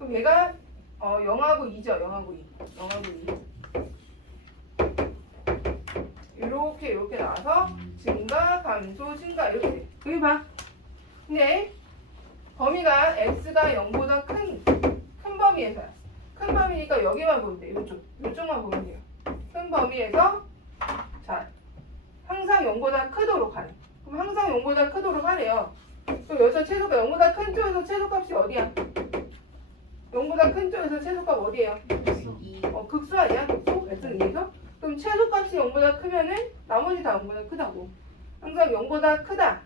그럼 얘가 0하고 2죠. 0하고 2. 0하고 2. 이렇게 나와서 증가, 감소, 증가 이렇게 돼. 여기 봐. 근데 범위가 x가 0보다 큰 범위에서야. 큰 범위니까 여기만 보면 돼. 이쪽만 보면 돼요. 큰 범위에서 자 항상 0보다 크도록 하래. 그럼 항상 0보다 크도록 하래요. 그럼 여기서 최소가 0보다 큰 쪽에서 최소값이 어디야? 0보다 큰 쪽에서 최소값 어디예요? 극수 아니야? 극수? x는 2에서? 그럼 최소값이 0보다 크면은 나머지 다 0보다 크다고. 항상 0보다 크다.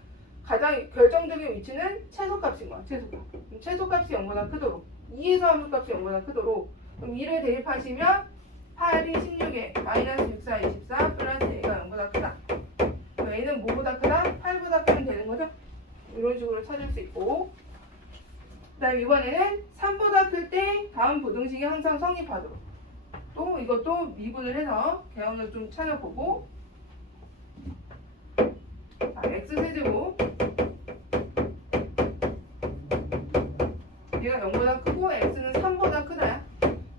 가장 결정적인 위치는 최소값인 거야. 최소값. 그럼 최소값이 0보다 크도록. 2에서 함수값이 0보다 크도록. 그럼 2를 대입하시면 8이 16에 마이너스 6, 4, 24 플러스 a가 0보다 크다. 그럼 a는 뭐보다 크다? 8보다 크면 되는 거죠? 이런 식으로 찾을 수 있고. 그 다음 이번에는 3보다 클 때 다음 부등식이 항상 성립하도록. 또 이것도 미분을 해서 개형을 좀 찾아보고. 자, x세제곱 얘가 0보다 크고 x는 3보다 크다야.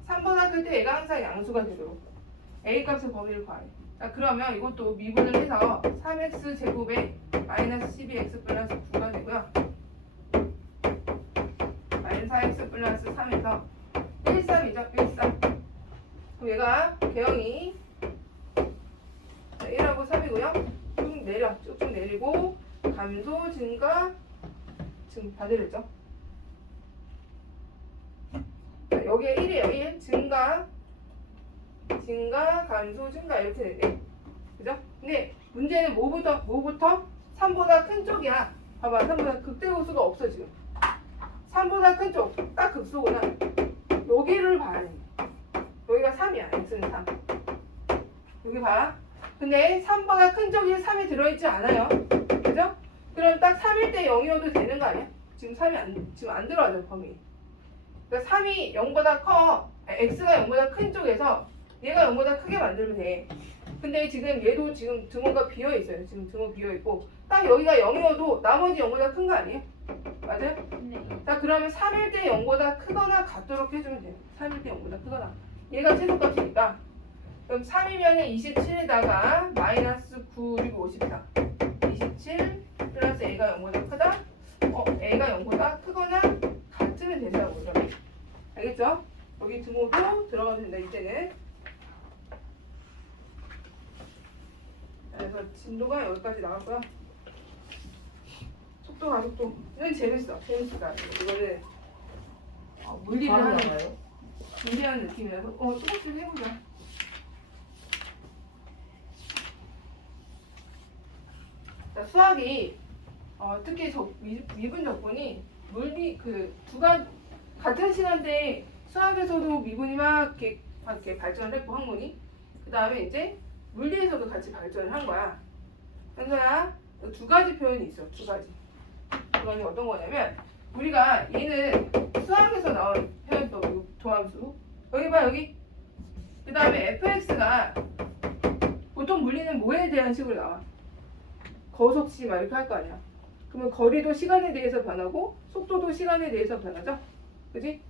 3보다 클 때 얘가 항상 양수가 되도록 a값의 범위를 구하래. 자, 그러면 이것도 미분을 해서 3x 제곱에 마이너스 12x 플러스 9가 되고요. 마이너스 4x 플러스 3에서 13이죠. 13. 그럼 얘가 개형이 1하고 3이고요. 쭉쭉 내리고 감소, 증가, 다 내렸죠. 자, 여기에 1이에요. 1. 증가, 감소, 증가 이렇게 되네. 그죠? 근데 문제는 뭐부터? 3보다 큰 쪽이야. 봐봐. 3보다 극대호수가 없어 지금. 3보다 큰 쪽. 딱 극소구나. 여기를 봐야 돼. 여기가 3이야. x는 3. 여기 봐. 근데 3보다 큰 쪽이 3이 들어있지 않아요. 그죠? 그럼 딱 3일 때 0이어도 되는 거 아니야? 지금 지금 안 들어가죠, 범위. 그러니까 3이 0보다 커. x가 0보다 큰 쪽에서 얘가 0보다 크게 만들면 돼. 근데 지금 얘도 지금 등호가 비어 있어요. 지금 등호 비어 있고 딱 여기가 0이어도 나머지 0보다 큰 거 아니에요? 맞아요? 네. 자, 그러면 3일 때 0보다 크거나 같도록 해주면 돼요. 3일 때 0보다 크거나. 얘가 최소값이니까. 그럼 3이면 27에다가 마이너스 9 그리고 54. 27 플러스 a가 0보다 크다. a가 0보다 크거나 같으면 된다고 그러면. 알겠죠? 여기 등호도 들어가면 된다. 이때는. 그래서 진도가 여기까지 나왔고요. 속도 가속도는 재밌다. 이거는 물리를 하는 준비하는 느낌이라서 조금씩 해보자. 자, 수학이 특히 미분 적분이 물리 같은 시간대에 수학에서도 미분이 막 이렇게 발전을 했고 학문이 그 다음에 이제 물리에서도 같이 발전을 한 거야. 현서야, 두 가지 표현이 있어. 두 가지. 그건 어떤 거냐면 우리가 얘는 수학에서 나온 표현법이고 도함수. 여기 봐 여기. 그 다음에 fx가 보통 물리는 뭐에 대한 식으로 나와? 거속시 막 이렇게 할 거 아니야. 그러면 거리도 시간에 대해서 변하고 속도도 시간에 대해서 변하죠. 그지?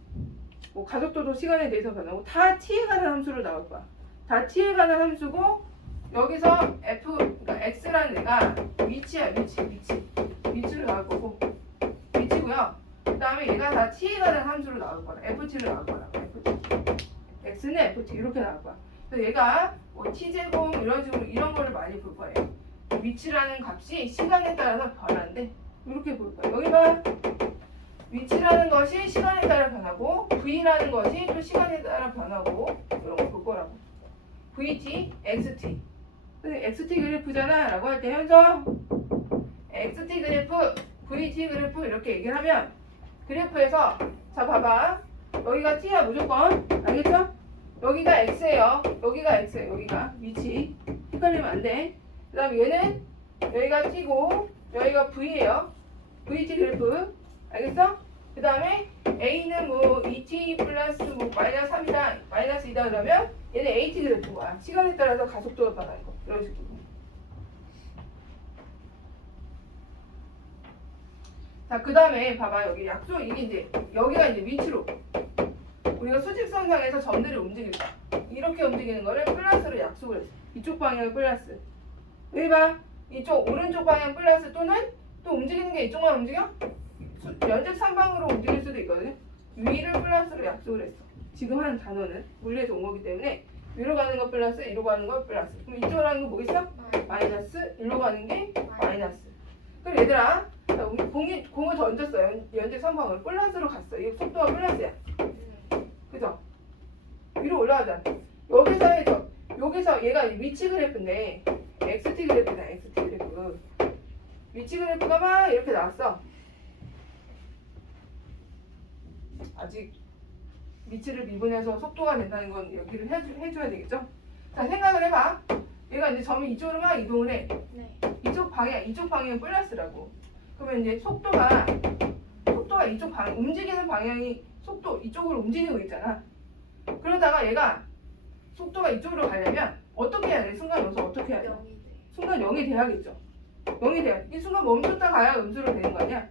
뭐 가속도도 시간에 대해서 변하고 다 t에 관한 함수로 나올 거야. 다 t에 관한 함수고 여기서 그러니까 x라는 애가 위치야. 위치로 나올 거고 위치고요. 그 다음에 얘가 다 t에 관한 함수로 나올 거야. ft로 나올 거야. x는 ft 이렇게 나올 거야. 그래서 얘가 뭐 t제곱 이런 식으로 이런 거를 많이 볼 거예요. 위치라는 값이 시간에 따라서 변하는데 이렇게 볼 거예요. 여기 봐. 위치라는 것이 시간에 따라 변하고 v라는 것이 또 시간에 따라 변하고 이런 거 볼 거라고. vt, xt. 근데 xt 그래프잖아 라고 할 때 현서 xt 그래프, vt 그래프 이렇게 얘기를 하면 그래프에서 자 봐봐. 여기가 t야 무조건. 알겠죠? 여기가 x예요. 여기가 x예요. 여기가 위치. 헷갈리면 안 돼. 그 다음에 얘는 여기가 t고 여기가 v예요. vt 그래프. 알겠어? 그 다음에 A는 뭐 2t 플러스 뭐 마이너스 3이다 마이너스 2다 그러면 얘는 AT 그래프인 거야. 시간에 따라서 가속도가 변하는 거. 이런 식으로. 자, 그 다음에 봐봐. 여기 약속 이게 이제 여기가 이제 위치로 우리가 수직선상에서 점들이 움직일까? 이렇게 움직이는 거를 플러스로 약속을 했어. 이쪽 방향 플러스. 여기 봐. 이쪽 오른쪽 방향 플러스 또는 또 움직이는 게 이쪽만 움직여? 연적 삼방으로 움직일 수도 있거든. 위를 플러스로 약속을 했어. 지금 하는 단어는 물리에서 온 거기 때문에 위로 가는 거 플러스, 이로 가는 거 플러스. 그럼 이쪽으로 가는 거 뭐겠어? 마이너스, 일로 가는 게 마이너스. 그럼 얘들아, 자, 우리 공을 던졌어. 연적 삼방으로 플러스로 갔어. 이 속도가 플러스야. 그죠? 위로 올라가잖아. 여기서 얘가 위치 그래프인데 xt 그래프다. xt 그래프. 위치 그래프가 막 이렇게 나왔어. 아직 위치를 미분해서 속도가 된다는 건 여기를 해줘야 되겠죠? 자, 생각을 해봐. 얘가 이제 점이 이쪽으로 막 이동을 해. 네. 이쪽 방향 플러스라고. 그러면 이제 속도가 이쪽 방향, 움직이는 방향이 속도 이쪽으로 움직이고 있잖아. 그러다가 얘가 속도가 이쪽으로 가려면 어떻게 해야 돼? 순간 여기서 어떻게 해야 돼? 0이 돼. 순간 0이 돼야겠죠. 0이 돼야 이 순간 멈췄다 가야 음수로 되는 거 아니야?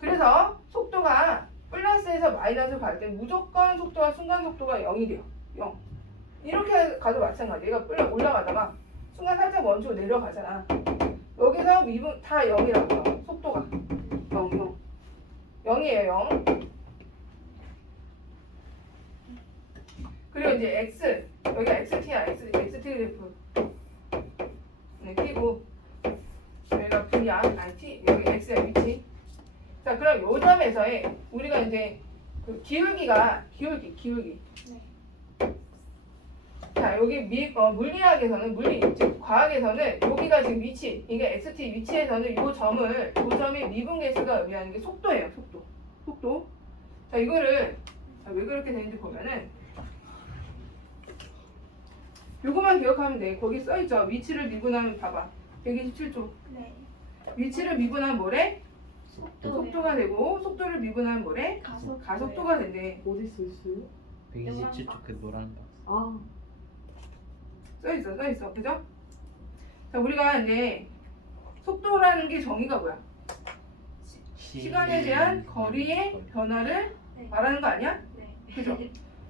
그래서 속도가 플러스에서 마이너스로 갈 때 무조건 속도가 순간 속도가 0이 돼요. 0. 이렇게 가도 마찬가지. 얘가 올라가다가 순간 살짝 멈추고 내려가잖아. 여기서 미분 다 0이라고 해요. 속도가 0. 0이에요. 0. 그리고 이제 x 여기가 xt야. xt 그래프. 네, t고 여기가 v야. t 여기 x야 위치. 자, 그럼 요 점에서의 우리가 이제 그 기울기가 기울기. 네. 자, 여기 물리학에서는 즉 과학에서는 여기가 지금 위치, 이게 xt 위치에서는 요 점의 미분 개수가 의미하는 게 속도예요. 속도. 자, 이거를 왜 그렇게 되는지 보면은 요거만 기억하면 돼. 거기 써 있죠. 위치를 미분하면 봐봐. 127조. 네. 위치를 미분하면 뭐래? 속도. 속도가 되고 속도를 미분하면 뭐래? 가속. 가속도가 된대. 어디 써 있어요? 127쪽 그 노란 박스. 아, 써 있어. 그죠? 자, 우리가 이제 속도라는 게 정의가 뭐야? 시간에 대한 거리의 변화를 네. 말하는 거 아니야? 네. 그죠?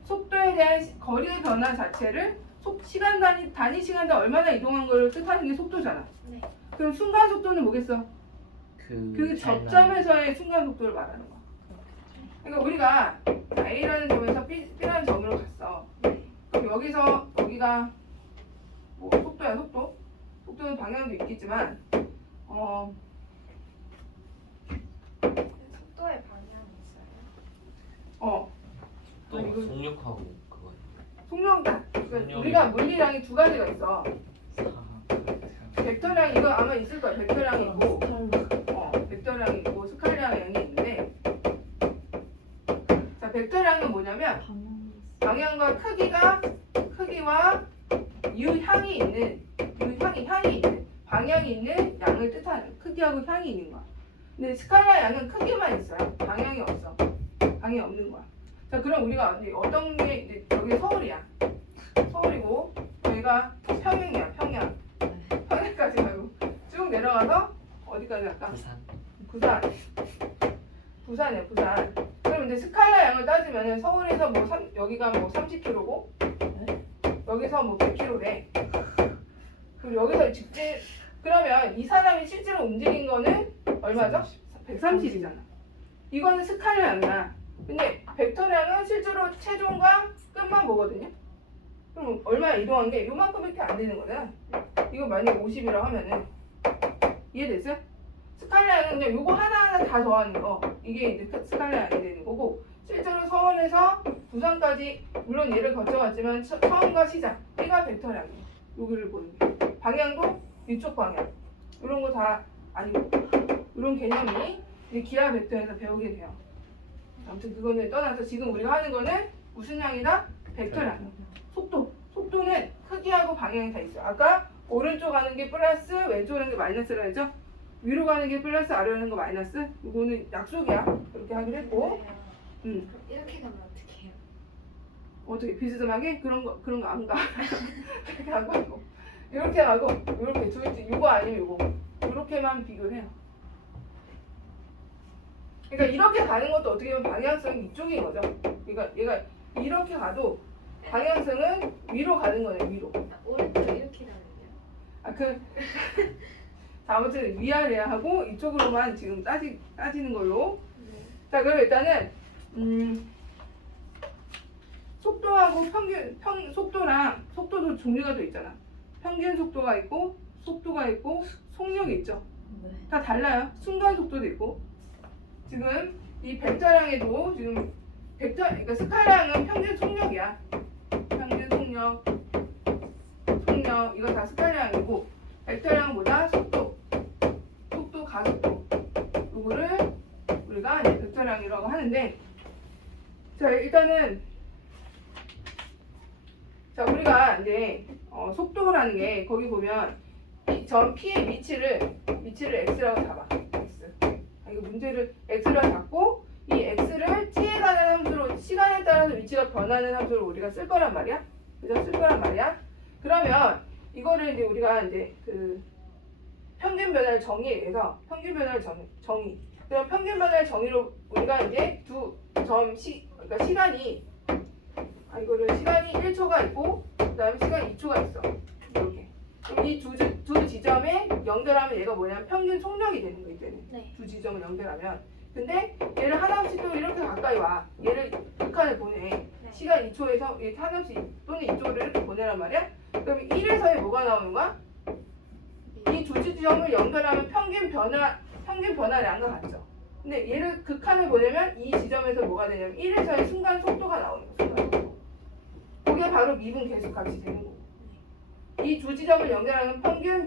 속도에 대한 거리의 변화 자체를 시간 단위 시간당 얼마나 이동한 걸 뜻하는 게 속도잖아. 네. 그럼 순간 속도는 뭐겠어? 그 접점에서의 순간 속도를 말하는 거야. 그러니까 우리가 A라는 점에서 B라는 점으로 갔어. 그럼 여기가 뭐 속도야, 속도. 속도는 방향도 있겠지만 속도의 방향이 있어요. 또 이거- 속력하고 그거 속력다. 그러니까 속력이- 우리가 물리량이 두 가지가 있어. 4. 벡터량 이거 아마 있을 거야. 벡터량이 있고, 벡터량이 있고 스칼량이 있는데, 자, 벡터량은 뭐냐면 방향과 크기와 향이 있는 방향이 있는 양을 뜻하는 크기하고 향이 있는 거야. 근데 스칼라 양은 크기만 있어요. 방향이 없어. 방향이 없는 거야. 자, 그럼 우리가 이제 어떤 게 이제 여기 서울이야. 서울이고 여기가 평양이야. 평양까지 가고 쭉 내려가서 어디까지 갈까? 부산이야. 부산. 그럼 이제 스칼라 양을 따지면은 서울에서 여기가 30km고 여기서 100km래. 그럼 여기서 그러면 이 사람이 실제로 움직인 거는 얼마죠? 130이잖아. 이거는 스칼량이야. 근데 벡터량은 실제로 체중과 끝만 보거든요. 그럼 얼마나 이동한 게 요만큼밖에 안 되는 거잖아. 이거 만약에 50이라고 하면은 이해됐어요? 스칼량은 그냥 요거 하나하나 다 더하는 거. 이게 이제 스칼량이 되는 거고, 실제로 서울에서 부산까지 물론 얘를 거쳐갔지만 처음과 시작 얘가 벡터량이에요. 여기를 보는 게 방향도 이쪽 방향 이런 거 다 아니고 이런 개념이 이제 기하 벡터에서 배우게 돼요. 아무튼 그거는 떠나서 지금 우리가 하는 거는 무슨 양이다? 벡터량. 속도는 크기하고 방향이 다 있어요. 아까 오른쪽 가는 게 플러스 왼쪽 가는 게 마이너스라 했죠? 위로 가는 게 플러스 아래로 가는 거 마이너스. 이거는 약속이야. 이렇게 하기로 했고. 응. 그럼 이렇게 가면 어떻게 해요? 어떻게 비스듬하게 그런 거 안 가. 이렇게 하고 이렇게 하고 이렇게 요거 아니면 요거 이렇게만 비교해요. 그러니까 이렇게 가는 것도 어떻게 보면 방향성이 이쪽인 거죠. 그러니까 얘가 이렇게 가도 방향성은 위로 가는 거네. 위로. 오른쪽 이렇게 가면요? 자, 아무튼 위아래야 하고 이쪽으로만 지금 따지는 걸로. 네. 자, 그럼 일단은 속도하고 속도랑 속도도 종류가 또 있잖아. 평균 속도가 있고 속도가 있고 속력이 있죠. 네. 다 달라요. 순간 속도도 있고. 지금 이 벡터량에도 지금 그러니까 스칼량은 평균 속력이야. 평균 속력 이거 다 스칼량이고 벡터량은 뭐다? 속도 가속도. 요거를 우리가 이제 벡터량이라고 하는데, 자 일단은 자 우리가 이제 속도라는 게 거기 보면 점 P의 위치를 x라고 잡아. x. 이거 문제를 x라고 잡고 이 x를 t에 관한 함수로 시간에 따라서 위치가 변하는 함수로 우리가 쓸 거란 말이야. 그죠? 쓸 거란 말이야. 그러면 이거를 이제 우리가 이제 그 평균 변화를 정의해서 평균 변화를 정의. 그럼 평균 변화를 정의로 우리가 이제 그러니까 시간이 이거를 시간이 1초가 있고 그다음에 시간이 2초가 있어. 이렇게. 그럼 이 두 지점에 연결하면 얘가 뭐냐면 평균 속력이 되는 거 이때는. 네. 두 지점을 연결하면. 근데 얘를 하나씩 또 이렇게 가까이 와. 얘를 극한을 보내. 네. 시간 2초에서 이렇게 하나씩 또는 2초를 이렇게 보내란 말이야. 그럼 1에서의 뭐가 나오는 거야? 이 두 지점을 연결하면 평균 변화량과 같죠. 근데 얘를 극한을 보내면 이 지점에서 뭐가 되냐면 1에서의 순간 속도가 나오는 거야. 순간 속도. 그게 바로 미분 계수값이 되는 거고. 이 두 지점을 연결하는 평균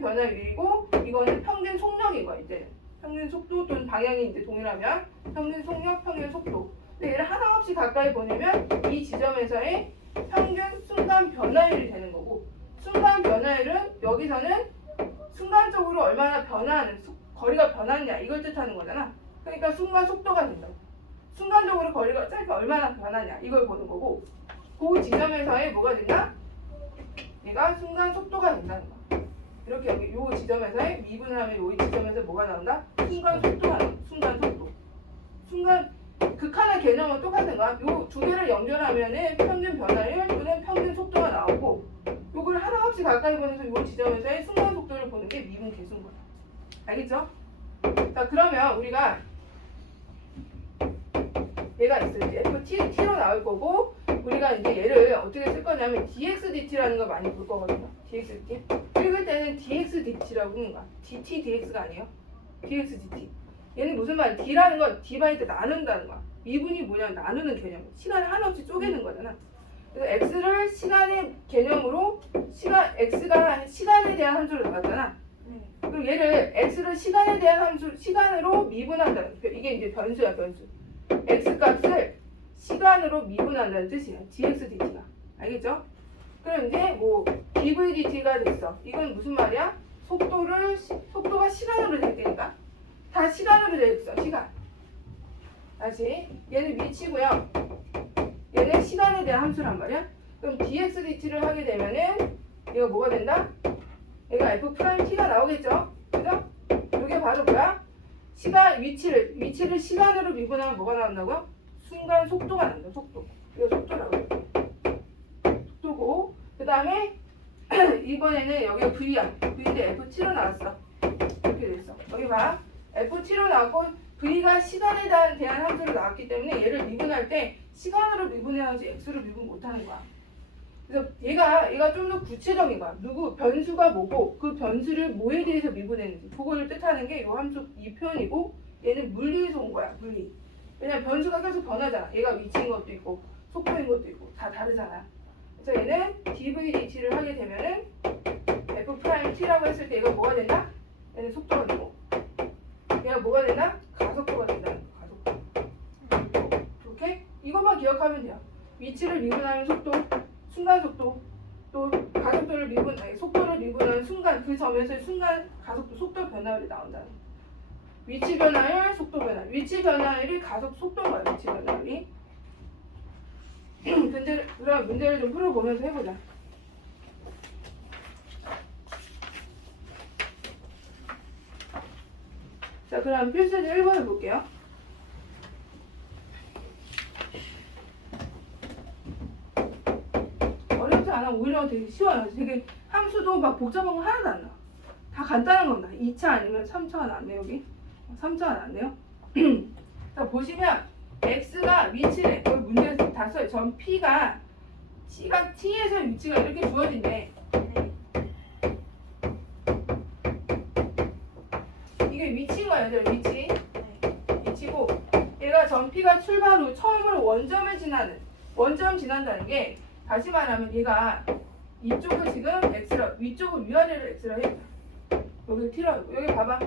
변화율이고 이거는 평균 속력인 거야 이때는. 평균 속도 또는 방향이 이제 동일하면 평균 속력, 평균 속도. 근데 얘를 하나 없이 가까이 보내면 이 지점에서의 평균 순간 변화율이 되는 거고, 순간 변화율은 여기서는 순간적으로 얼마나 거리가 변하느냐 이걸 뜻하는 거잖아. 그러니까 순간 속도가 된다고. 순간적으로 거리가 짧게 얼마나 변하냐 이걸 보는 거고, 그 지점에서의 뭐가 된다? 얘가 순간 속도가 된다는 거야. 이렇게 여기 요 지점에서의 미분을 하면 요 지점에서 뭐가 나온다? 순간 속도가 나온다. 순간 속도. 순간 극한의 개념은 똑같은 거야. 요 두 개를 연결하면은 평균 변화율 또는 평균 속도가 나오고, 요걸 하나 없이 가까이 보내서 요 지점에서의 순간 속도를 보는 게 미분 계수인 거야. 알겠죠? 자, 그러면 우리가 얘가 있을 때 T로 나올 거고, 우리가 이제 얘를 어떻게 쓸 거냐면 dx/dt라는 걸 많이 볼 거거든요. dx/dt. 읽을 때는 dx/dt라고 하는 거야. dt, dx가 아니에요. dx/dt. 얘는 무슨 말이야? d라는 건 divided 나눈다는 거야. 미분이 뭐냐면 나누는 개념. 시간을 하나 없이 쪼개는 거잖아. 그래서 x를 시간의 개념으로 x가 시간에 대한 함수로 나왔잖아. 네. 그럼 얘를 x를 시간에 대한 시간으로 미분한다는 거야. 이게 이제 변수야, 변수. x 값을 시간으로 미분한다는 뜻이야. dx/dt가. 알겠죠? 그럼 이제 뭐 dv/dt가 됐어. 이건 무슨 말이야? 속도가 시간으로 될 테니까 다 시간으로 되어 있어. 시간. 다시 얘는 위치고요. 얘는 시간에 대한 함수란 말이야. 그럼 dx/dt를 하게 되면은 얘가 뭐가 된다? 얘가 f't가 나오겠죠? 그죠? 이게 바로 뭐야? 위치를 시간으로 미분하면 뭐가 나온다고요? 순간 속도가 난다. 속도. 이거 속도라고 해요. 속도고, 그 다음에 이번에는 여기가 V야. V인데 F7로 나왔어. 이렇게 됐어. 여기 봐. F7로 나왔고 V가 시간에 대한 함수로 나왔기 때문에 얘를 미분할 때 시간으로 미분해야지 X로 미분 못하는 거야. 그래서 얘가 좀 더 구체적인 거야. 변수가 뭐고 그 변수를 뭐에 대해서 미분했는지 그거를 뜻하는 게 이 함수 이 표현이고, 얘는 물리에서 온 거야. 물리. 왜냐면 변수가 계속 변하잖아. 얘가 위치인 것도 있고 속도인 것도 있고 다 다르잖아. 그래서 얘는 dv/dt를 하게 되면은 f't라고 했을 때 얘가 뭐가 된다? 얘는 속도가 되고 얘가 뭐가 된다? 가속도가 된다는 거. 가속도. 이렇게 이것만 기억하면 돼요. 위치를 미분하는 속도, 순간 속도, 또 가속도를 속도를 미분하는 순간 그 점에서의 순간 가속도 속도 변화율이 나온다는 거야. 위치 변화율, 속도 변화. 위치 변화율이 가속 속도인 거야. 위치 변화율이. 근데 그럼 문제를 좀 풀어보면서 해보자. 자, 그럼 필수제 1번 해볼게요. 어렵지 않아. 오히려 되게 쉬워요. 되게 함수도 막 복잡한 거 하나도 안 나와. 다 간단한 겁니다. 2차 아니면 3차가 나왔네 여기. 3차가 나왔네요. 자, 보시면 x가 위치래. 거기 문제에서 다 써요. 전 p가 c가 t에서 위치가 이렇게 주어진대. 이게 위치인 거야, 얘들아. 위치. 위치고 얘가 전 p가 출발 후 처음으로 원점을 지나는 원점 지난다는 게 다시 말하면 얘가 이쪽을 지금 x로 위쪽을 위아래로 x로 해. 여기 t로 하고 여기 봐봐.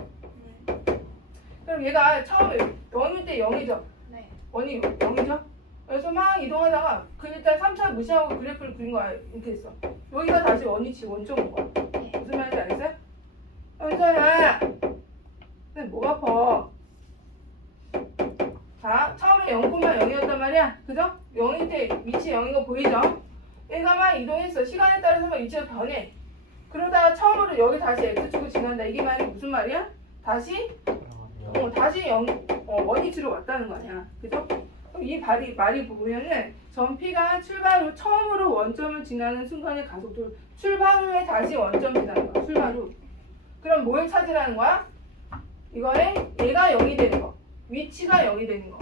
그럼 얘가 처음에 0일 때 0이죠. 네. 원이 0이죠. 그래서 막 이동하다가 그 일단 3차 무시하고 그래프를 그린 거야. 이렇게 했어. 여기가 다시 원위치 원점 온 거야. 무슨 말인지 알겠어요? 현서야, 근데 목 아파. 자, 처음에 0,0이었단 말이야. 그죠? 0일 때 위치 0인 거 보이죠? 얘가 막 이동했어. 시간에 따라서 막 위치가 변해. 그러다가 처음으로 여기 다시 x축을 지난다. 이게 말이 무슨 말이야? 다시 다시 원위치로 왔다는 거 아니야. 그죠? 그럼 이 말이 보면은 전 P가 출발 후 처음으로 원점을 지나는 순간의 가속도 출발 후에 다시 원점 지나는 거야. 출발 후. 그럼 뭘 찾으라는 거야? 이거에 얘가 0이 되는 거. 위치가 0이 되는 거.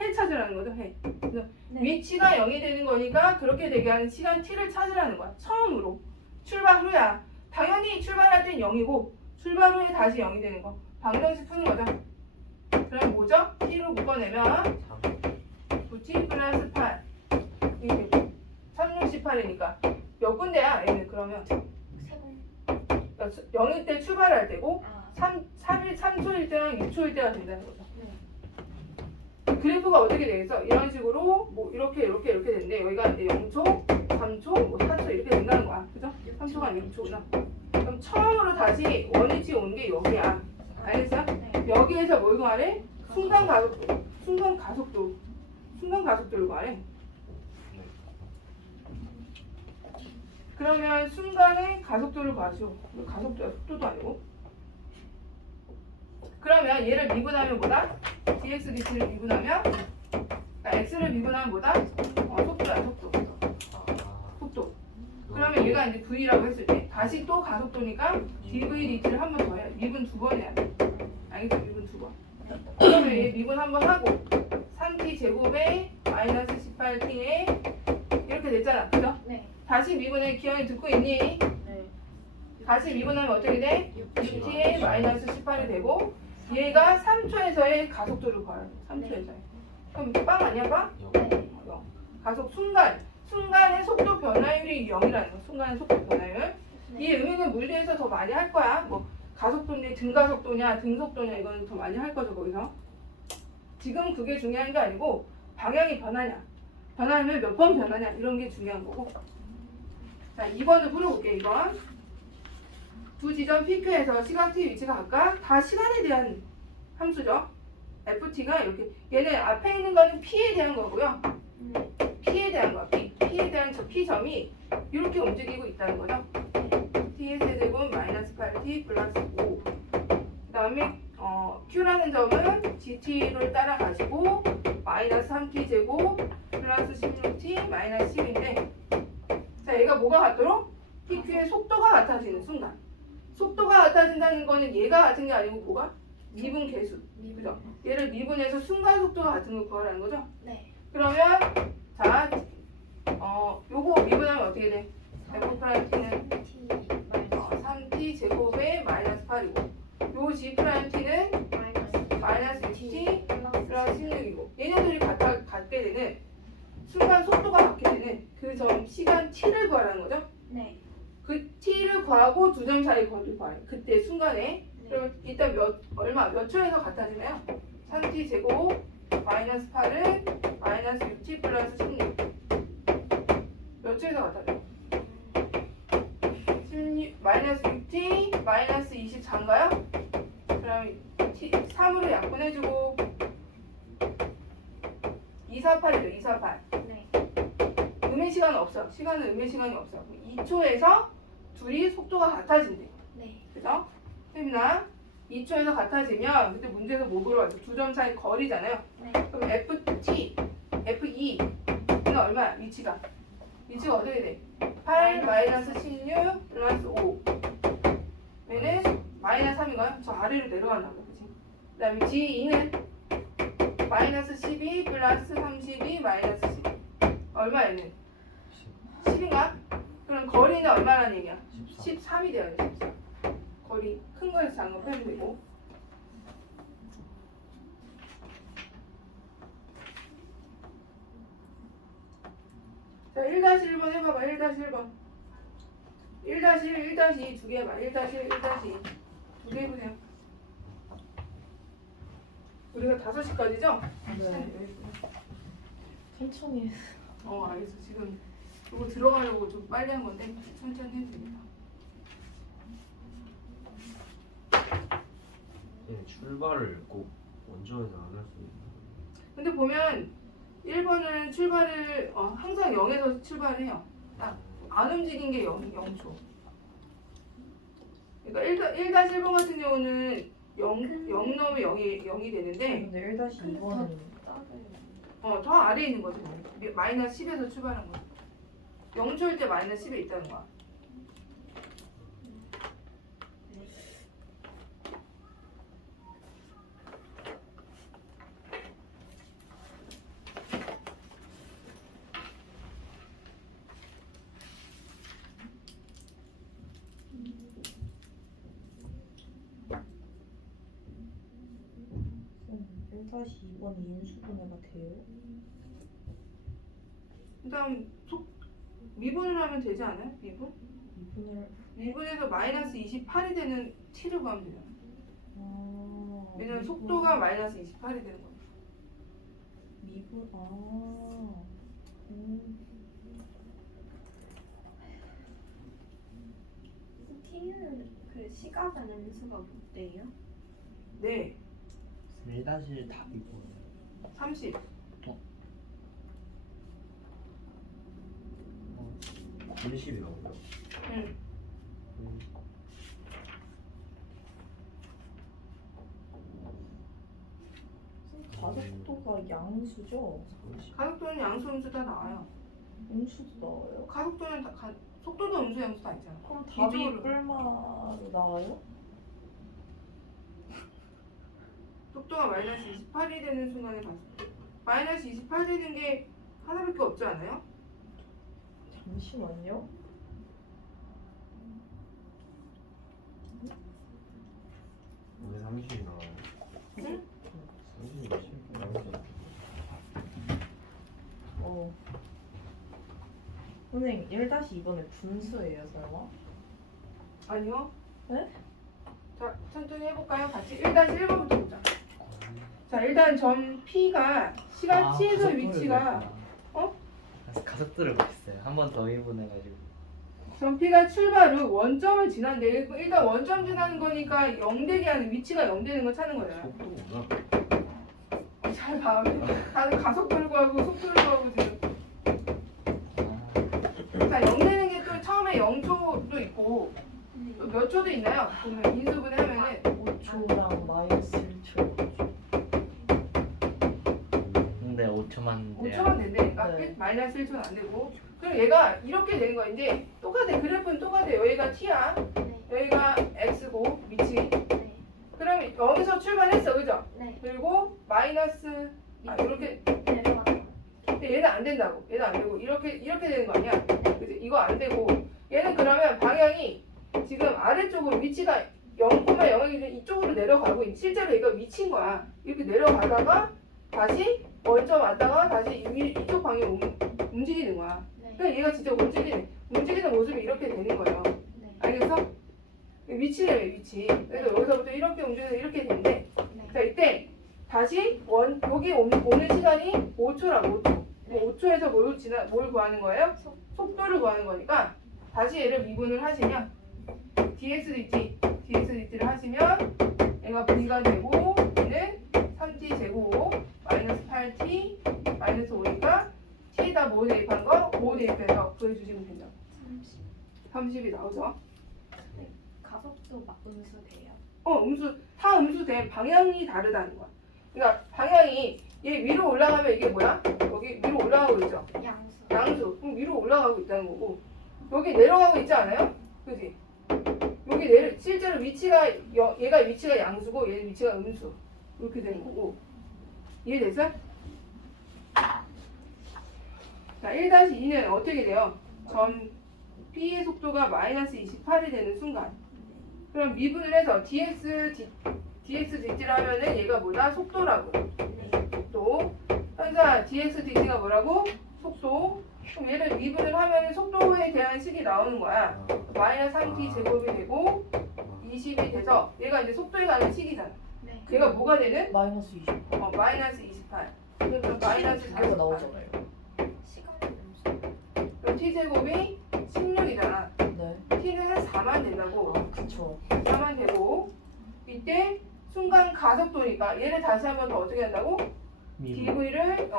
해 찾으라는 거죠. 해. 그래서 네. 위치가 0이 되는 거니까 그렇게 되게 하는 시간 t를 찾으라는 거야. 처음으로. 출발 후야. 당연히 출발할 땐 0이고 출발 후에 다시 0이 되는 거. 방정식 푸는 거죠. 그럼 뭐죠? t로 묶어내면 9t 플러스 8 이게 368이니까 몇 군데야? 얘는 그러면 그러니까 0일 때 출발할 때고 3초일 때랑 6초일 때가 된다는 거죠. 그래프가 어떻게 되겠어? 이런 식으로 뭐 이렇게 되는데 여기가 이제 0초, 3초, 뭐 4초 이렇게 된다는 거야. 그죠? 3초가 아니라 6초구나. 그럼 처음으로 다시 원위치 온 게 여기야. 알겠어요? 여기에서 뭘 구하래? 순간 가속도를 구하래. 그러면 순간의 가속도를 구하시오. 가속도야, 속도도 아니고. 그러면 얘를 미분하면 뭐다? dx dt를 미분하면 그러니까 x를 미분하면 뭐다? 속도야, 속도. 그러면 얘가 이제 v라고 했을 때 다시 또 가속도니까 dv dt를 한 번 더 해야 돼. 미분 2번 해야 돼. 알겠죠? 미분 2번. 그러면 얘 미분 한 번 하고 3t 제곱에 마이너스 18t에 이렇게 됐잖아. 그죠? 네. 다시 미분해. 기현이 듣고 있니? 네. 다시 미분하면 어떻게 돼? 6t에 마이너스 18이 되고 얘가 3초에서의 가속도를 구해요. 3초에서의. 그럼 빵 아니야, 빵? 네. 가속 순간의 속도 변화율이 0이라는 거. 순간의 속도 변화율. 이 의미는 물리에서 더 많이 할 거야. 뭐 가속도인데 등가속도냐, 등속도냐 이거는 더 많이 할 거죠 거기서. 지금 그게 중요한 게 아니고 방향이 변하면 몇 번 변하냐 이런 게 중요한 거고. 자, 2번을 풀어볼게. 2번. 두 지점 PQ에서 시각 T 위치가 각각 다 시간에 대한 함수죠. FT가 이렇게 얘는 앞에 있는 거는 P에 대한 거고요. P에 대한 거야. P에 대한 저 P점이 이렇게 움직이고 있다는 거죠. T의 세제곱 마이너스 8T 플러스 5. 그 다음에 Q라는 점은 GT를 따라가시고 마이너스 3T 제곱 플러스 16T 마이너스 10인데 자, 얘가 뭐가 같도록? PQ의 속도가 같아지는 순간. 속도가 같아진다는 거는 얘가 같은 게 아니고 뭐가? 미분 계수. 그죠? 얘를 미분해서 순간 속도가 같은 걸 구하라는 거죠? 네. 그러면 자, 요거 미분하면 어떻게 돼? F 프라임 T는 3T 제곱에 마이너스 8이고 요 G 프라임 T는 마이너스 6T 플러스 16이고 얘네들이 같게 되는 순간 속도가 같게 되는 그 점 시간 T를 구하라는 거죠? 네. 그 T를 구하고 두 점 사이 거리를 구하래. 그때 순간에. 그러면 일단 몇 초에서 같아지나요? 3T 제곱 마이너스 8은 마이너스 6T 플러스 16. 몇 초에서 같아져요? 마이너스 6t 마이너스 24인가요? 그럼 t 3으로 약분해주고 248이죠. 248. 네. 음의 시간은 없어. 음의 시간이 없어. 2초에서 둘이 속도가 같아진대. 네. 그죠? 혜민아 2초에서 같아지면 그때 문제에서 뭐 물어봤어? 두 점 사이 거리잖아요. 네. 그럼 FT, FE는 얼마야? 위치가 어떻게 돼? 8 마이너스 16 플러스 5 얘는 마이너스 3인가요? 저 아래로 내려가나 보다. 그치? 그 다음에 G2는 마이너스 12 플러스 32 마이너스 10 얼마 얘는? 10인가? 그럼 거리는 얼마라는 얘기야? 13이 돼야 돼. 13. 거리 큰 거에서 작은 거 빼면 되고. 자, 1-1번 해봐봐. 1-1번. 1-1, 1-2 두 개 해봐. 1-1, 1-2 두 개 해보세요. 우리가 5시까지죠? 네. 천천히 해. 알겠어. 지금 이거 들어가려고 좀 빨리 한 건데 천천히 해도 됩니다. 네, 출발을 꼭 원점에서 안 할 수 있는. 근데 보면 1번은 출발을 항상 0에서 출발해요. 딱 안 움직인 게 0초. 그러니까 1-1번 같은 경우는 0 넣으면 0이 되는데 근데 1-2번은 더 아래에 있는 거죠. 마이너스 10에서 출발한 거죠. 0초일 때 마이너스 10에 있다는 거야. 쌤, 1-2번이 인수분해가 돼요? 그다음 미분을 하면 되지 않아요? 미분? 미분을 미분에서 마이너스 28이 되는 t를 구하면 되잖아. 왜냐면 미분- 속도가 마이너스 28이 되는 거야. 미분 T는 그 시각은 음수가 못 돼요? 네, 1-1 답이 뭐예요? 30. 일십이라고요? 응. 가속도가 양수죠? 가속도는 양수, 음수 다 나와요. 음수도 나와요? 가속도는 속도도 음수, 양수 다 있잖아. 그럼 답이 기초로. 뿔마로 나와요? 속도가 마이너스 28이 되는 순간에 마이너스 28 되는 게 하나밖에 없지 않아요? 잠시만요. 왜 30이 나와요? 응? 30이 나오죠. 선생님 1-2번에 분수예요 설마? 아니요. 네? 자, 천천히 해볼까요? 같이 1-1번부터 보자. 자, 일단 점 P가 시간 T에서 위치가 가속도를 못했어요. 한 번 더 일분해가지고. 점 P가 출발 후 원점을 지난데 일단 원점 지나는 거니까 0 되게 하는 위치가 0 되는 거 찾는 거잖아. 속도구나. 잘 봐. 다들 가속도를 구하고 속도를 구하고 지금. 자, 0 되는 게 또 처음에 0초도 있고 또 몇 초도 있나요? 보면 인수분해 하면은 5초랑 마이너스 1초. 근데 5초만 돼요. 5초만 된다니까. 네. 마이너스 1초는 안 되고. 그럼 얘가 이렇게 되는 거야. 이제 똑같아. 그래프는 똑같아. 여기가 t야. 네. 여기가 x고 위치. 네. 그럼 여기서 출발했어. 그죠? 네. 그리고 마이너스 이렇게 내려가는 거. 근데 얘는 안 된다고. 얘는 안 되고 이렇게 되는 거 아니야? 그치? 이거 안 되고 얘는 그러면 방향이 지금 아래쪽으로 위치가 0,0이 이쪽으로 내려가고 실제로 얘가 위치인 거야. 이렇게 내려가다가 다시 원점 왔다가 다시 이쪽 방향으로 움직이는 거야. 네. 그러니까 얘가 진짜 움직이는 모습이 이렇게 되는 거예요. 네. 알겠어? 위치래요, 위치. 그래서 여기서부터 이렇게 움직여서 이렇게 되는데 네. 자, 이때 다시 여기 오는 시간이 5초라고. 5초. 네. 5초에서 뭘 구하는 거예요? 속도를 구하는 거니까 다시 얘를 미분을 하시면 dxdt를 하시면 얘가 v가 되고 얘는 3t 제곱 마이너스 8t 마이너스 5니까 t에다 뭐 대입한 거? 5 대입해서 구해주시면 된다. 30이 나오죠? 가속도 막 음수 돼요. 다 음수 돼. 방향이 다르다는 거야. 그러니까 방향이 얘 위로 올라가면 이게 뭐야? 여기 위로 올라가고 있죠? 양수. 양수. 그럼 위로 올라가고 있다는 거고 여기 내려가고 있지 않아요? 그지? 여기 실제로 위치가 얘가 위치가 양수고 얘는 위치가 음수. 이렇게 되는 거고 이해됐어? 자 1-2는 어떻게 돼요? 전 P의 속도가 마이너스 28이 되는 순간 그럼 미분을 해서 dxdt를 하면은 얘가 뭐다? 속도라고. 속도. 현자 dxdt가 뭐라고? 속도. 그럼 얘를 미분을 하면은 속도에 대한 식이 나오는 거야. 마이너스 3t 제곱이 되고 20이 돼서 얘가 이제 속도에 관한 식이잖아. 네. 얘가 뭐가 되는? 마이너스 20. 마이너스 28. 그러니까 마이너스 이거 48. 나오잖아요. 시간의 음수. 그럼 t 제곱이 16이잖아. 네. t는 4만 된다고. 그쵸. 4만 되고 이때 순간 가속도니까 얘를 다시 한번 더 어떻게 한다고? dv를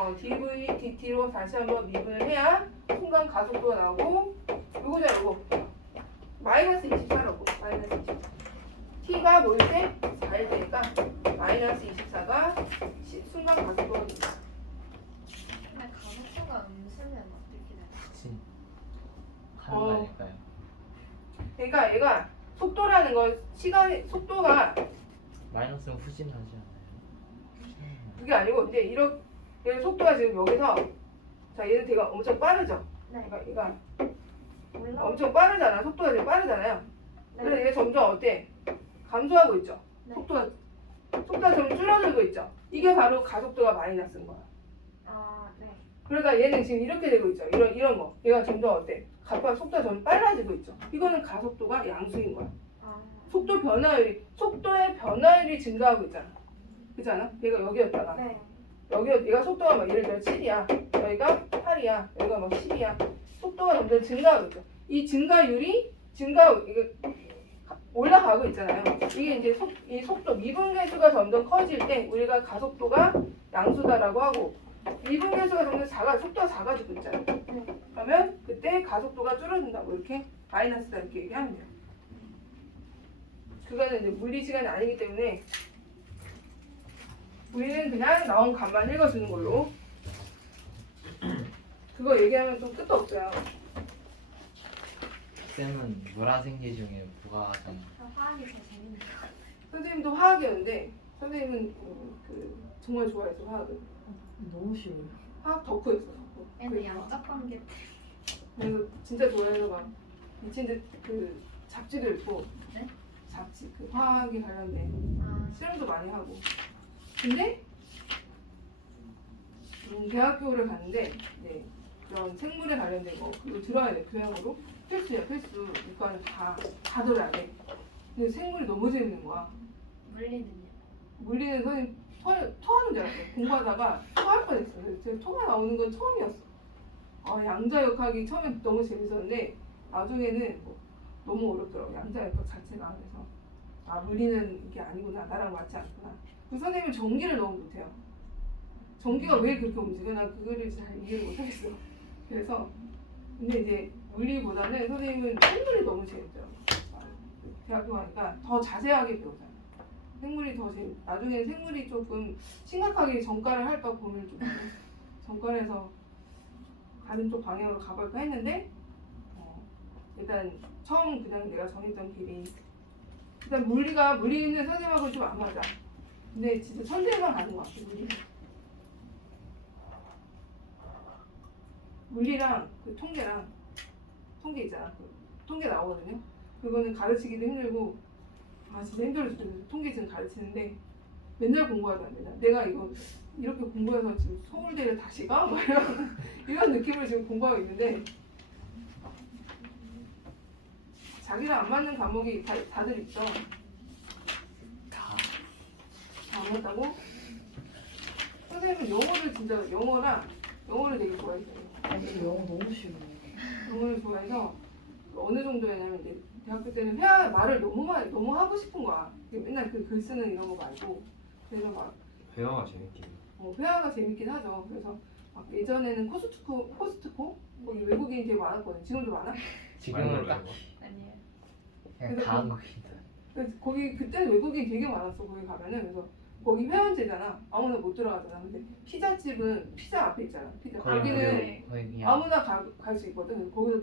dt로 다시 한번 미분을 해야 순간 가속도가 나오고 요거잖아 요거 마이너스 24라고 마이너스 24 t가 뭐일 때? 4일 때니까 마이너스 24가 순간 가속도가 된다. 근데 가속도가 음수면 어떻게 돼요? 그치. 하는 거 아닐까요? 그러니까 얘가 속도라는 건 시간이 속도가 마이너스는 후진하지 않아요? 그게 아니고 이제 얘 속도가 지금 여기서 자 얘는 되게 엄청 빠르죠? 네. 그러니까 얘가 올라. 엄청 빠르잖아. 속도가 지금 빠르잖아요. 네. 그래서 얘 점점 어때? 감소하고 있죠. 네. 속도가 좀 줄어들고 있죠. 이게 바로 가속도가 마이너스인 거야. 아, 네. 그러다 얘는 지금 이렇게 되고 있죠. 이런 거. 얘가 점점 어때? 속도가 좀 빨라지고 있죠. 이거는 가속도가 양수인 거야. 아, 속도의 변화율이 증가하고 있잖아. 그렇지 않아? 얘가 여기였다가 네. 얘가 속도가 막 예를 들어 7이야. 여기가 8이야. 여기가 막 10이야. 속도가 점점 증가하고 있죠. 이 증가율이 이게 올라가고 있잖아요. 이게 이제 이 속도 미분계수가 점점 커질 때 우리가 가속도가 양수다라고 하고 미분계수가 점점 속도가 작아지고 있잖아요. 그러면 그때 가속도가 줄어든다고 이렇게 마이너스다 이렇게 얘기하면 돼요. 그거는 이제 물리 시간이 아니기 때문에 우리는 그냥 나온 값만 읽어주는 걸로. 그거 얘기하면 좀 끝도 없어요. 쌤은 노란색계 중에 뭐가 가장 저 화학이 더 재밌는 것 같아요. 선생님도 화학이었는데 선생님은 정말 좋아했어 화학을. 너무 쉬워요. 화학 덕후였어. 덕후. 얘는 양적 관계 그래서 진짜 좋아해서 막 미친 듯 그 잡지도 읽고. 네? 잡지 그 화학에 관련된 아, 실험도 많이 하고. 근데 대학교를 갔는데 네, 그런 생물에 관련된 거 그거 들어야 돼 교양으로. 필수야 필수. 이과는 다 들어야 돼. 근데 생물이 너무 재밌는 거야. 물리는요? 물리는 선생님 토하는 줄 알았어요. 공부하다가 토할 뻔했어요. 그래서 제가 토가 나오는 건 처음이었어. 양자역학이 처음엔 너무 재밌었는데 나중에는 너무 어렵더라고. 양자역학 자체가. 그래서 물리는 게 아니구나. 나랑 맞지 않구나. 그 선생님은 전기를 너무 못해요. 전기가 왜 그렇게 움직여? 난 그거를 잘 이해를 못하겠어. 그래서 근데 이제 물리보다는 선생님은 생물이 너무 재밌더라고. 대학교 가니까 더 자세하게 배우잖아. 생물이 더 나중에 생물이 조금 심각하게 전과를 할까 고민을 좀 해요. 전과를 해서 가는 쪽 방향으로 가볼까 했는데 일단 처음 그냥 내가 정했던 길이 일단 물리는 선생님하고 좀 안 맞아. 근데 진짜 천재만 가는 것 같아. 물리랑 그 통계 있잖아. 그 통계 나오거든요. 그거는 가르치기도 힘들고 진짜 힘들어 죽겠어. 통계 지금 가르치는데 맨날 공부하잖아. 맨날 내가 이거 이렇게 공부해서 지금 서울대를 다시 가? 뭐 이런 느낌으로 지금 공부하고 있는데 자기랑 안 맞는 과목이 다들 있죠. 다 안 맞다고? 선생님은 영어를 되게 좋아했어요. 근데 영어 너무 쉬워요. 영어를 좋아해서 어느 정도였냐면 이제 대학교 때는 말을 너무 하고 싶은 거야. 맨날 그 글 쓰는 이런 거 말고. 그래서 막 회화가 재밌긴 해. 회화가 재밌긴 하죠. 그래서 막 예전에는 코스트코 거기 외국인이 되게 많았거든. 지금도 많아? 지금은 딱 아니에요. 그냥 그래서 다 한국인들. 그래서 거기 그때는 외국인이 되게 많았어. 거기 가면은 그래서 거기 회원제잖아. 아무나 못 들어가잖아. 근데 피자집은 피자 앞에 있잖아. 거기는 거의 그냥 아무나 갈 수 있거든. 그래서 거기서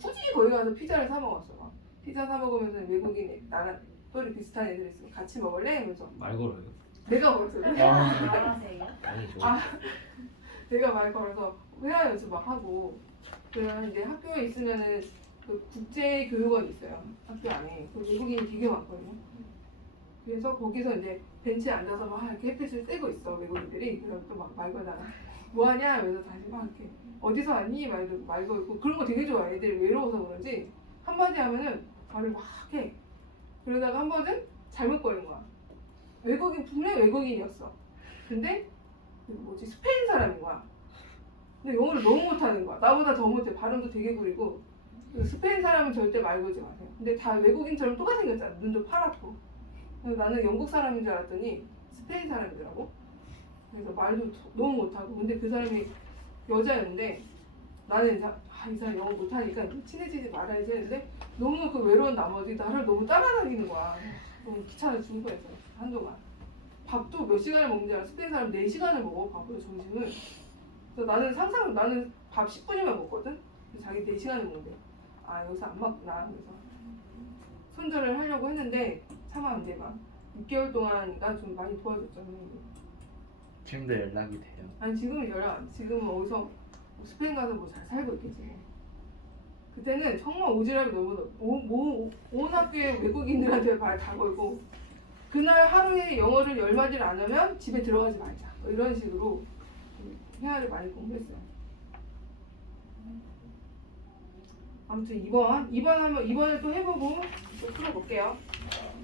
굳이 거기 가서 피자를 사 먹었어. 막. 피자 사 먹으면서 외국인 나랑 또래 비슷한 애들 있으면 같이 먹을래? 하면서 말 걸어요? 내가 걸었어. 말하세요. 아니죠. 아. 내가 말 걸어서 회화 연습 막 하고 그러면 이제 학교에 있으면은 그 국제교육원이 있어요. 학교 안에 그 외국인이 되게 많거든요. 그래서 거기서 이제 벤치에 앉아서 막 이렇게 햇빛을 쐬고 있어 외국인들이. 그래서 또 막 말 걸다가 뭐하냐 하면서 다시 막 이렇게 어디서 왔니? 말 걸고 그런 거 되게 좋아. 애들이 외로워서 그런지 한마디 하면은 말을 막 해. 그러다가 한 번은 잘못 걸린 거야. 분명히 외국인이었어. 근데 스페인 사람인 거야. 근데 영어를 너무 못하는 거야. 나보다 더 못해. 발음도 되게 구리고. 스페인 사람은 절대 말 걸지 마세요. 근데 다 외국인처럼 똑같이 생겼잖아. 눈도 파랗고. 그래서 나는 영국 사람인 줄 알았더니 스페인 사람이더라고. 그래서 말도 너무 못하고. 근데 그 사람이 여자였는데 나는 이 사람 영어 못하니까 친해지지 말아야지 했는데 너무 그 외로운 나머지 나를 너무 따라다니는 거야. 너무 귀찮아 죽을 뻔했어. 한동안. 밥도 몇 시간을 먹는지 알아. 스페인 사람 4시간을 먹어. 밥을 점심을. 그래서 나는 밥 10분이면 먹거든. 근데 자기 4시간을 먹는데 아 여기서 안 맞구나. 그래서 손절을 하려고 했는데 차마 안 돼. 막 6개월 동안이가 좀 많이 도와줬죠. 선생님이. 지금도 연락이 돼요. 아니 지금은 연락 안 돼. 지금은 어디서 스페인 가서 뭐 잘 살고 있겠지. 그때는 정말 오지랖이 너무 온 학교에 외국인들한테 말 다 걸고 그날 하루에 영어를 10마디를 안 하면 집에 들어가지 말자. 뭐 이런 식으로 회화를 많이 공부했어요. 아무튼 2번을 또 해보고 또 풀어볼게요.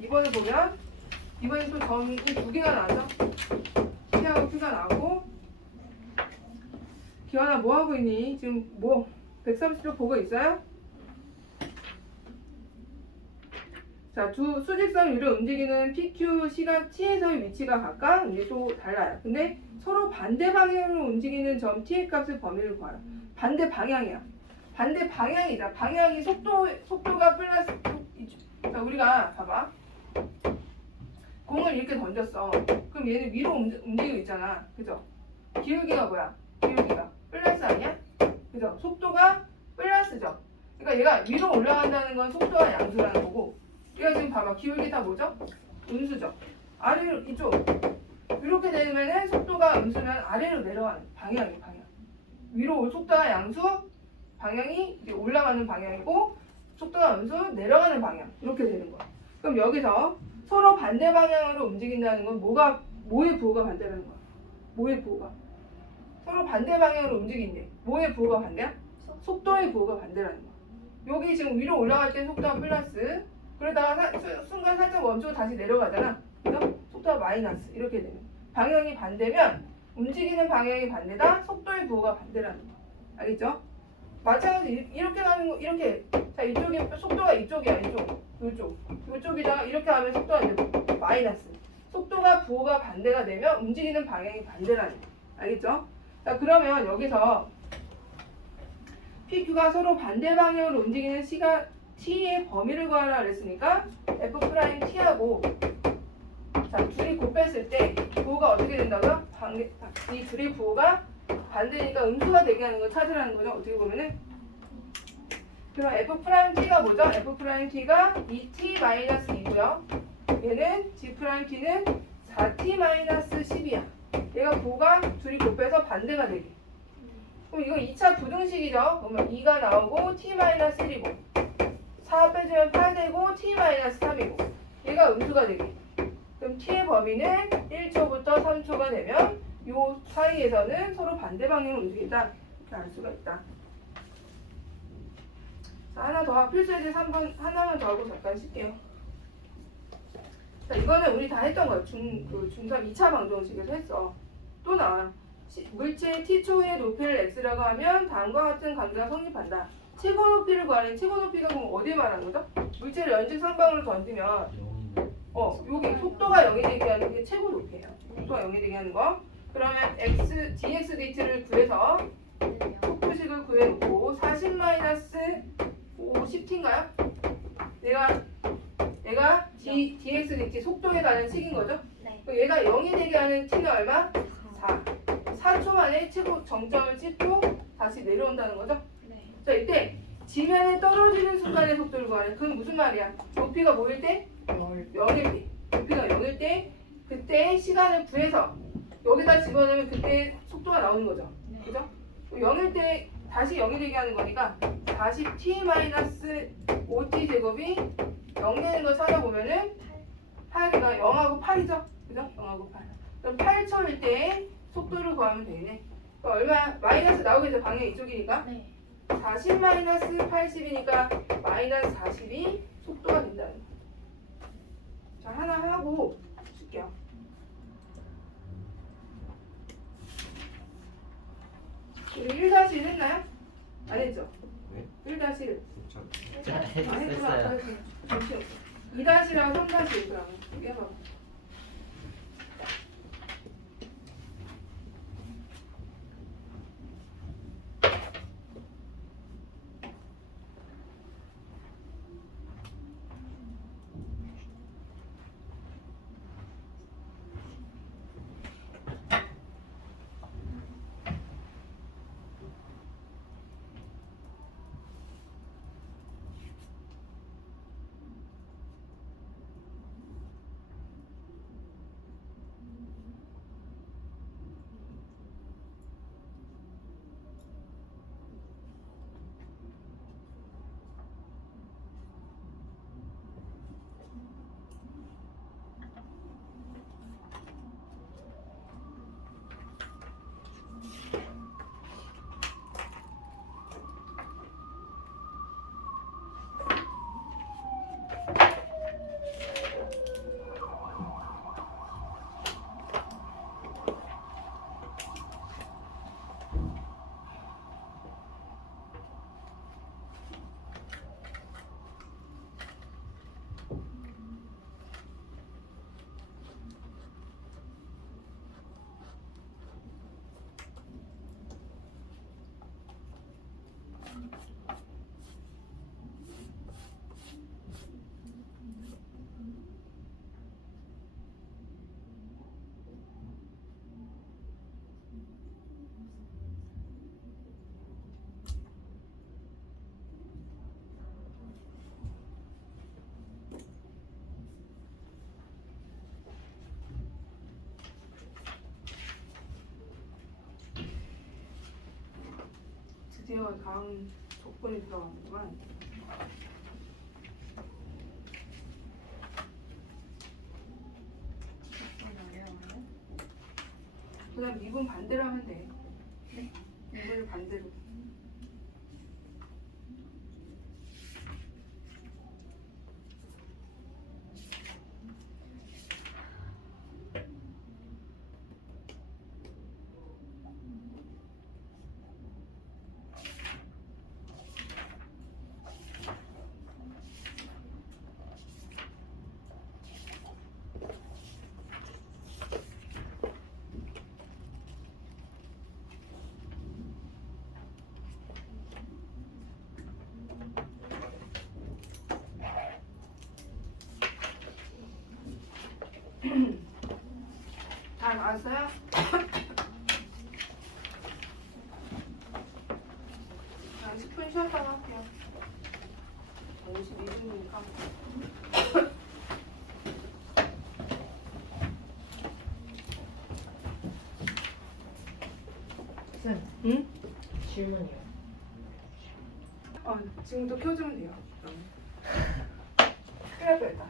2번을 보면 이번에 또 점이 2개가 나왔죠? T하고 Q가 나오고 기환아 뭐 하고 있니? 지금 130도 보고 있어요? 자, 두 수직선 위로 움직이는 PQ 시각 T에서의 위치가 각각 이게 또 달라요. 근데 서로 반대 방향으로 움직이는 점 T의 값의 범위를 구하라. 반대 방향이야. 반대 방향이다. 방향이 속도가 플러스. 자, 우리가 봐봐. 공을 이렇게 던졌어. 그럼 얘는 위로 움직이고 있잖아. 그죠? 기울기가 뭐야? 기울기가 플러스 아니야? 그죠? 속도가 플러스죠. 그러니까 얘가 위로 올라간다는 건 속도와 양수라는 거고 얘가 지금 봐봐. 기울기 다 뭐죠? 음수죠. 아래로 이쪽 이렇게 되면은 속도가 음수면 아래로 내려가는 방향이 방향. 위로 올 속도가 양수 방향이 이제 올라가는 방향이고 속도가 음수 내려가는 방향 이렇게 되는 거야. 그럼 여기서 서로 반대 방향으로 움직인다는 건 뭐의 부호가 반대라는 거야? 뭐의 부호가? 서로 반대 방향으로 움직인대. 뭐의 부호가 반대야? 속도의 부호가 반대라는 거야. 여기 지금 위로 올라갈 때 속도가 플러스 그러다가 순간 살짝 멈추고 다시 내려가잖아. 그래서 속도가 마이너스 이렇게 되는 방향이 반대면 움직이는 방향이 반대다. 속도의 부호가 반대라는 거야. 알겠죠? 마찬가지 이렇게 가는 거 이렇게 자 이쪽이 속도가 이쪽이야 이쪽이다가 이렇게 하면 속도가 이제 마이너스 속도가 부호가 반대가 되면 움직이는 방향이 반대라는 거야. 알겠죠? 자 그러면 여기서 PQ가 서로 반대 방향으로 움직이는 시각 T의 범위를 구하라 그랬으니까 F'T하고 자 둘이 곱했을 때 부호가 어떻게 된다고요? 이 둘의 부호가 반대니까 음수가 되게 하는 거 찾으라는 거죠. 어떻게 보면은 그럼 F'T가 뭐죠? F'T가 2T-2고요. 얘는 G'T는 4T-10이야. 얘가 부호가 둘이 곱해서 반대가 되게. 그럼 이거 2차 부등식이죠. 그러면 2가 나오고 T-1이고 4 빼주면 8 되고 T-3이고 얘가 음수가 되게. 그럼 T의 범위는 1초부터 3초가 되면 이 사이에서는 서로 반대 방향으로 움직인다. 이렇게 알 수가 있다. 자, 하나 더 필수예제 3번 하나만 더 하고 잠깐 쉴게요. 자, 이거는 우리 다 했던 거예요. 중3 2차 방정식에서 했어. 또 나와요. 물체의 t초의 높이를 x라고 하면 다음과 같은 관계가 성립한다. 최고 높이를 구하는 최고 높이가 그럼 어디 말하는 거죠? 물체를 연중 상방으로 던지면 여기 속도가 0이 되게 하는 게 최고 높이에요. 속도가 0이 되게 하는 거. 그러면 dx dt를 구해서 속도식을 구해놓고 40 마이너스 50t인가요? 얘가 dx dt 속도에 관한 식인 거죠? 네. 그럼 얘가 0이 되게 하는 t는 얼마? 4. 4초 만에 최고 정점을 찍고 다시 내려온다는 거죠? 네. 자, 이때 지면에 떨어지는 순간의 속도를 구하는 그건 무슨 말이야? 높이가 뭐일 때? 0일 때. 높이가 0일 때 그때 시간을 구해서 여기다 집어넣으면 그때 속도가 나오는 거죠. 네. 그죠? 0일 때 다시 0이 되게 하는 거니까 40t-5t 제곱이 0 되는 거 찾아보면은 8가 0하고 8이죠? 그죠? 0하고 8. 그럼 8초일 때 속도를 구하면 되네. 그럼 얼마? 마이너스 나오겠죠? 방향 이쪽이니까. 네. 40 마이너스 80이니까 마이너스 40이 속도가 된다는 거. 자, 하나 하고 쓸게요. 우리 1-1 했나요? 안 했죠? 네? 1-1. 진짜 안 했구나. 했어요. 잠시만. 2-1이랑 3-1 그러면 여기 해봐. 드디어 다음 조건이 들어가는구만. 그냥 미분 반대로 하면 돼. 네. 미분을 반대로. 다 나왔어요? 자, 10분 쉬었다가 할게요. 52분이니까. 쌤, 응? 질문이요. 지금도 켜주면 돼요. 큰일 날 뻔했다.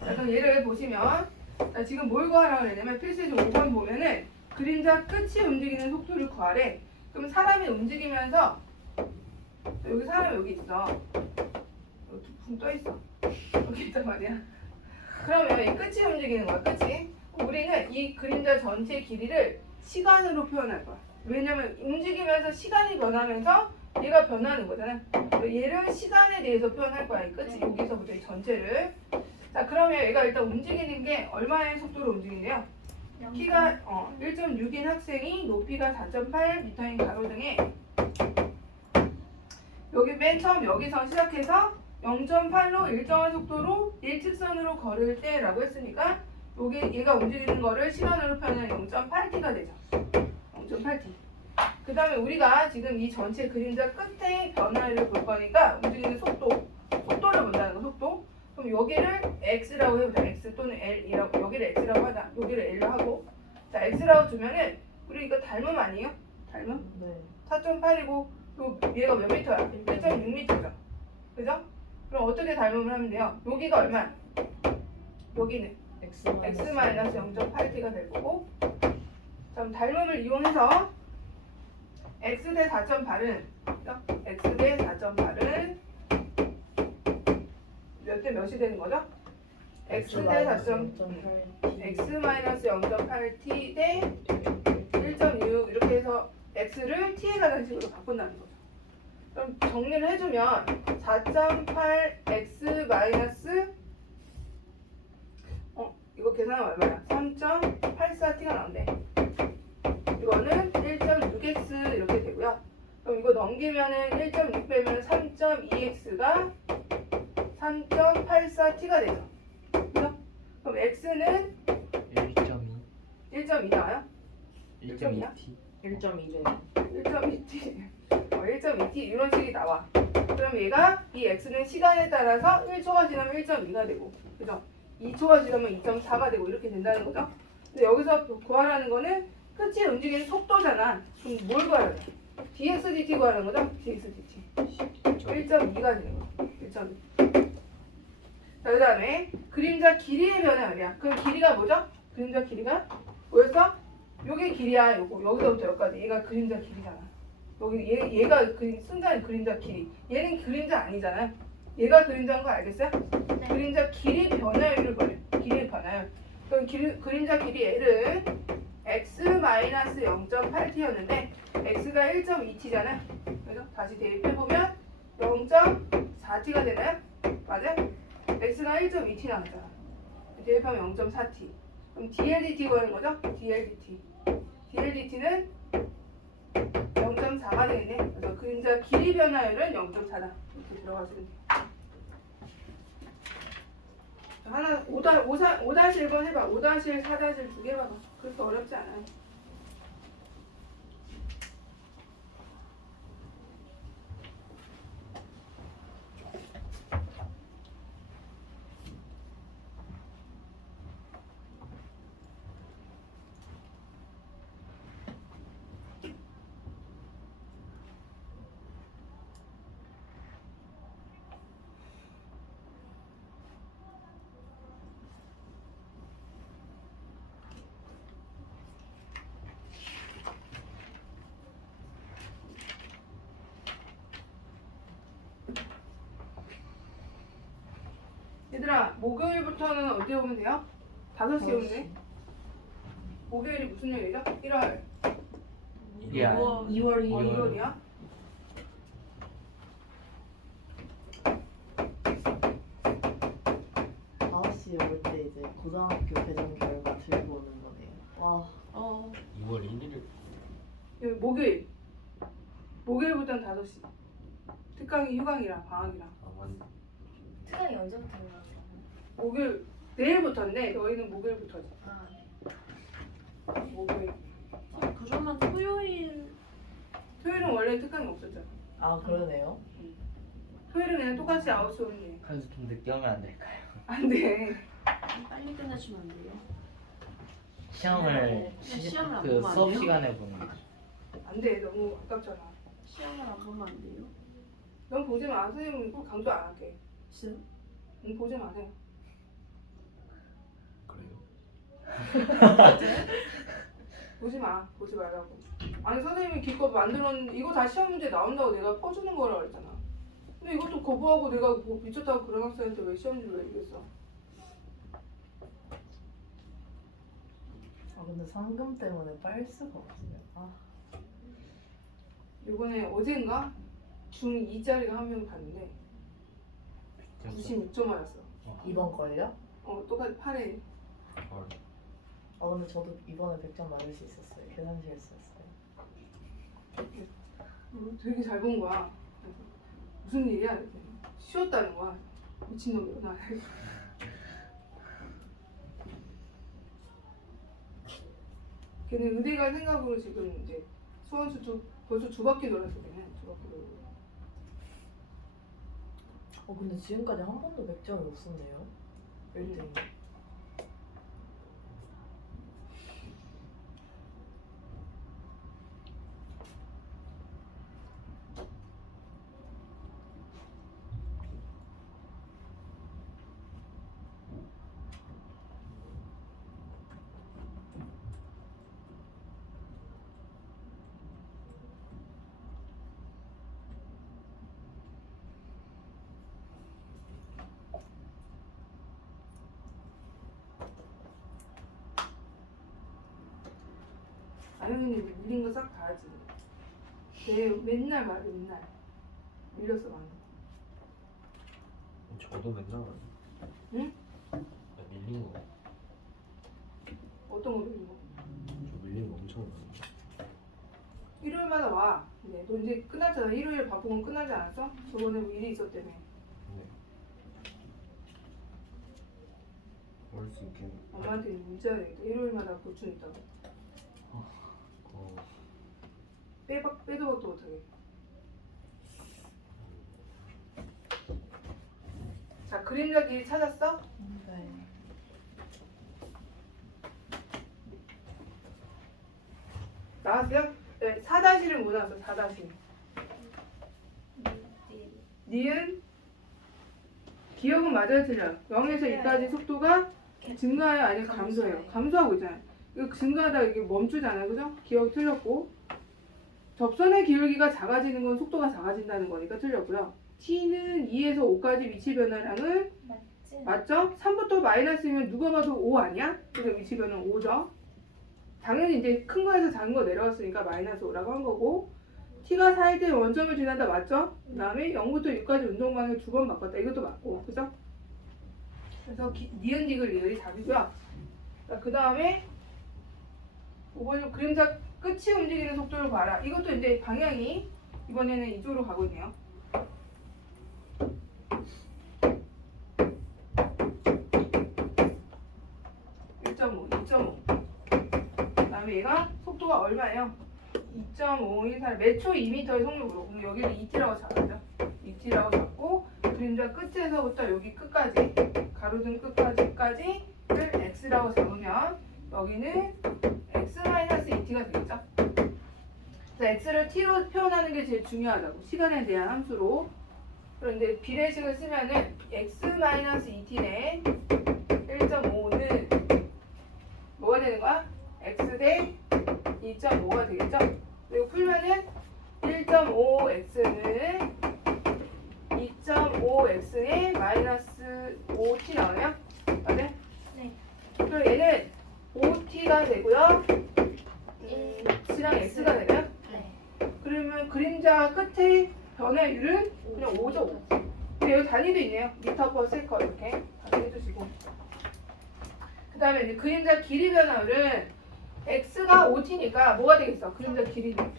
자, 그럼 얘를 보시면 자, 지금 뭘 구하라고 그랬냐면 필수의 5번 보면은 그림자 끝이 움직이는 속도를 구하래. 그럼 사람이 움직이면서 여기 사람이 여기 있어. 여기 붕 떠 있어. 여기 있단 말이야. 그러면 이 끝이 움직이는 거야. 끝이. 우리는 이 그림자 전체 길이를 시간으로 표현할 거야. 왜냐면 움직이면서 시간이 변하면서 얘가 변하는 거잖아. 얘를 시간에 대해서 표현할 거야. 그치? 여기서부터 이 전체를. 자, 그러면 얘가 일단 움직이는 게 얼마의 속도로 움직이는데요? 키가 1.6인 학생이 높이가 4.8m인 가로등에 여기 맨 처음 여기서 시작해서 0.8로 일정한 속도로 일직선으로 걸을 때라고 했으니까 요게 얘가 움직이는 거를 시간으로 표현하면 0.8t가 되죠. 0.8t. 그 다음에 우리가 지금 이 전체 그림자 끝에 변화를 볼 거니까 움직이는 속도를 본다는 거, 속도. 그럼 여기를 x라고 해보자. x 또는 l이라고. 여기를 x라고 하자. 여기를 l로 하고. 자, x라고 두면은 우리 이거 닮음 아니에요? 닮음? 네. 4.8이고 얘가 몇 미터야? 1.6m죠. 그죠? 그럼 어떻게 닮음을 하면 돼요? 여기가 얼마? 여기는 x-0.8t가 될 거고. 그럼 닮음을 이용해서 x 대 4.8은 x 대 4.8은 몇 대 몇이 되는 거죠? x 대 4.8 x-0.8t 대 1.6 이렇게 해서 x를 t에 관한 식으로 바꾼다는 거죠. 그럼 정리를 해주면 4.8x 마이너스 이거 계산하면 얼마야? 3.84t가 나온대. 이거는 1.6x 이렇게 되고요. 그럼 이거 넘기면은 1.6 빼면 3.2x가 3.84t가 되죠. 그죠? 그럼 x는 1.2 1.2 나와요? 1.2t 1.2죠. 1.2t 1.2t 이런 식이 나와. 그럼 얘가 이 x는 시간에 따라서 1초가 지나면 1.2가 되고, 그죠? 2초가 지나면 2.4가 되고 이렇게 된다는 거죠. 근데 여기서 구하라는 거는 끝이 움직이는 속도잖아. 그럼 뭘 구하야 돼? dx dt 구하는 거죠? dx dt 1.2가 되는 거. 1.2. 자, 그 다음에 그림자 길이의 변화 말이야. 그럼 길이가 뭐죠? 그림자 길이가 뭐였어? 요게 길이야. 요거 여기서부터 여기까지 얘가 그림자 길이잖아. 여기 얘가 순간 그림자 길이. 얘는 그림자 아니잖아요. 얘가 그림자인 거 알겠어요? 네. 그림자 길이 변화율을 버려. 길이 변화율. 그럼 그림자 길이 L은 x-0.8t였는데 x가 1.2t잖아요. 그래서 다시 대입해보면 0.4t가 되나요? 맞아요? x가 1.2t 나왔잖아. 대입하면 0.4t. 그럼 dLdt 구하는 거죠? dLdt. dLdt는 0.4가 되겠네. 그래서 그림자 길이 변화율은 0.4다. 이렇게 들어가시면 돼요. 하나 5-1번 해봐. 5-1, 4-1 두 개 봐봐. 그렇게 어렵지 않아요. 얘들아, 목요일부터는 어디 오면 돼요? 5시에 오면 돼? 목요일이 무슨 요일이죠? 1월 2월 2월 2월이야? 시 올 때 이제 고등학교 배정 결과 들고 오는 거네요. 와. 2월 1일. 목요일부터는 5시. 특강이 휴강이라 방학이라. 맞네. 특강이 언제부터 나와요? 목요일 내일부터인데 너희는 목요일부터지. 아, 목요일. 그러면 토요일은 토요일은 원래 특강이 없었잖아. 아 그러네요. 토요일은 그냥 똑같이 9시 오는 게. 그래서 좀 늦게 오면 안 될까요? 안 돼. 빨리 끝내주면 안 돼요? 시험을 시험을 안 그 보면 안 수업 돼요? 시간에 보는 거죠. 안 돼. 너무 아깝잖아. 시험을 안 보면 안 돼요? 넌 보지 마. 선생님은 꼭 강조 안 할게. 진짜? 응, 보지 마세요. 그래요? 보지 마. 보지 말라고. 아니 선생님이 기껏 만들었는데 이거 다 시험 문제 나온다고 내가 퍼주는 거라 그랬잖아. 근데 이것도 거부하고 내가 뭐 미쳤다고 그런 학생한테 왜 시험 문제를 왜 이겼어? 아 근데 상금 때문에 빨 수가 없어요. 아 이번에 어제인가? 중2짜리가 한 명 봤는데 96점 맞았어. 이번 걸요? 똑같이 8회. 헐. 근데 저도 이번에 100점 맞을 수 있었어요. 계산 실수였어요. 되게 잘 본 거야. 그래서 무슨 일이야? 이랬더니 쉬었다는 거야. 미친놈이구나. 걔는 의대 갈 생각으로 지금 이제 수원수 벌써 2바퀴 돌았어. 걔는 2바퀴 돌고. 근데 지금까지 한 번도 100점이 못 썼네요. 1등이. 아영이는 밀린 거 싹 다 하지. 내 맨날 말해 맨날. 밀렸어 방금. 저도 맨날 응? 밀린 거. 어떤 거 밀린 거? 저 밀린 거 엄청 많은데. 일요일마다 와. 네, 너 이제 끝났잖아. 일요일 바쁘면 끝나지 않았어? 저번에 뭐 일이 있었다며. 네. 그럴 수 있겠네. 엄마한테 문자 되겠다. 일요일마다 보충 있다고. 빼도 박도 못하게. 자, 그림자 길이 찾았어? 네. 나왔어요? 네, 4-를 못 나왔어. 4-. 니은 기억은 맞아요, 틀려요? 0에서 2까지 속도가 증가해요, 아니면 감소해요? 감소하고 있잖아요. 이거 증가하다가 이게 멈추잖아요, 그죠? 기억 틀렸고, 접선의 기울기가 작아지는 건 속도가 작아진다는 거니까 틀렸고요. t는 2에서 5까지 위치 변화량은 맞지? 맞죠? 3부터 마이너스면 누가 봐도 5 아니야? 그래서 위치 변화는 5죠. 당연히 이제 큰 거에서 작은 거 내려왔으니까 마이너스 5라고 한 거고, t가 4일 때 원점을 지난다 맞죠? 그 다음에 0부터 6까지 운동방향을 2번 바꿨다. 이것도 맞고, 그죠? 그래서 니은 디귿 리을이 답이고요. 그 다음에 5번은 그림자 끝이 움직이는 속도를 봐라. 이것도 이제 방향이 이번에는 이쪽으로 가고 있네요. 1.5, 2.5. 그 다음에 얘가 속도가 얼마예요? 2.514 매초 2m의 속력으로. 그럼 여기를 2t라고 잡아죠. 2t라고 잡고 그림자 끝에서부터 여기 끝까지 가로등 끝까지를 x라고 잡으면 여기는 x-2t가 되겠죠. 그래서 x를 t로 표현하는 게 제일 중요하다고. 시간에 대한 함수로. 그런데 비례식을 쓰면은 x-2t네 1.5는 뭐가 되는 거야? x 대 2.5가 되겠죠? 그리고 풀면은 1.5x는 2.5x에 마이너스 5t 나오네요? 맞아요? 네. 그럼 얘는 5t가 되고요. x랑 x가 되나요? 네. 그러면 그림자 끝의 변화율은 그냥 5죠. 근데 여기 단위도 있네요. 미터 퍼 세컨 이렇게 다시 해주시고. 그 다음에 이제 그림자 길이 변화율은 x가 5t니까 뭐가 되겠어? 그림자 길이는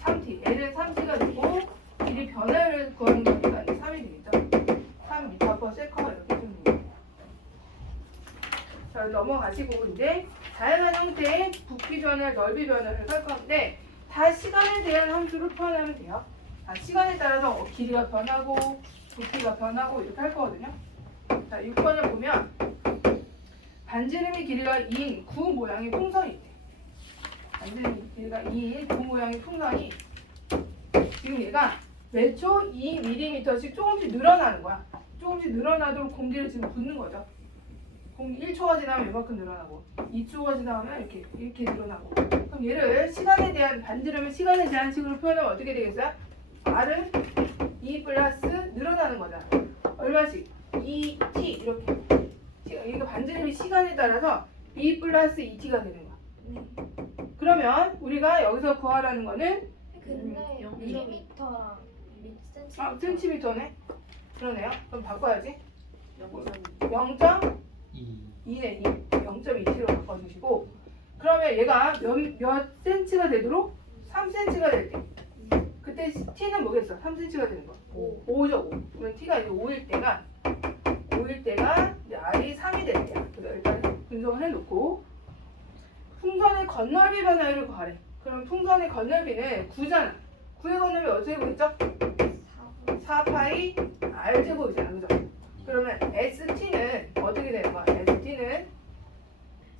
3t. 얘는 3t가 되고 길이 변화율을 구하는 거니까 3이 되겠죠. 3 미터 퍼 세컨 이렇게 해주면 돼요. 자, 넘어가시고 이제 다양한 형태의 부피 변화, 넓이 변화를 할 건데 다 시간에 대한 함수로 표현하면 돼요. 시간에 따라서 길이가 변하고 부피가 변하고 이렇게 할 거거든요. 자, 6번을 보면 반지름이 길이가 2인 구 모양의 풍선이 있대. 반지름이 길이가 2인 구 모양의 풍선이 지금 얘가 매초 2mm씩 조금씩 늘어나는 거야. 조금씩 늘어나도록 공기를 지금 붓는 거죠. 공기 1초가 지나면 이만큼 늘어나고 2초가 지나면 이렇게 늘어나고. 그럼 얘를 시간에 대한 반지름을 시간에 대한 식으로 표현하면 어떻게 되겠어요? R은 2 플러스 늘어나는 거잖아. 얼마씩? 2t 이렇게. 이거 반지름이 시간에 따라서 2 플러스 2t가 되는 거야. 그러면 우리가 여기서 구하라는 거는 근데 0mm랑 센티미터. 아, 센티미터네. 그러네요. 그럼 바꿔야지. 0.2. 0.2네, 0.2t로 바꿔주시고, 그러면 얘가 몇 센치가 되도록? 3cm가 될 때. 그때 t는 뭐겠어? 3cm가 되는 거. 5죠, 5. 그러면 t가 이제 5일 때가 이제 r이 3이 될 때야. 그래서 일단 분석을 해놓고, 풍선의 건널비 변화를 구하래. 그럼 풍선의 건널비는 9잖아. 9의 건널비 어떻게 구했죠? 4파이 r제곱이잖아, 그죠? 그러면 ST는 어떻게 되는 거야? ST는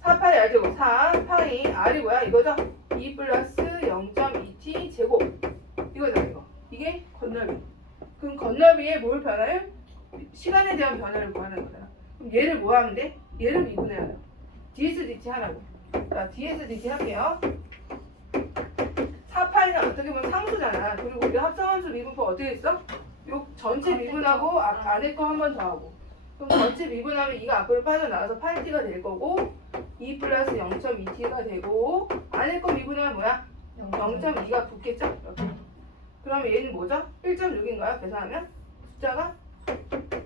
4파이 r제곱 4파이 r이 뭐야? 이거죠? 2 플러스 0.2t 제곱 이거잖아 이거. 이게 건널비. 그럼 건널비에 뭘 변화요? 시간에 대한 변화를 구하는 거잖아. 그럼 얘를 뭐 하면 돼? 얘를 미분해야 돼. ds dt 하라고. 자, ds dt 할게요. 4파이는 어떻게 보면 상수잖아. 그리고 우리 합성함수 미분법 어떻게 했어? 요 전체 미분하고 안에 거 한 번 더 하고. 그럼 전체 미분하면 2가 앞으로 빠져나와서 8t가 될 거고 2 플러스 0.2t가 되고 안에 거 미분하면 뭐야? 0.2가 붙겠죠? 이렇게. 그러면 얘는 뭐죠? 1.6인가요? 계산하면? 숫자가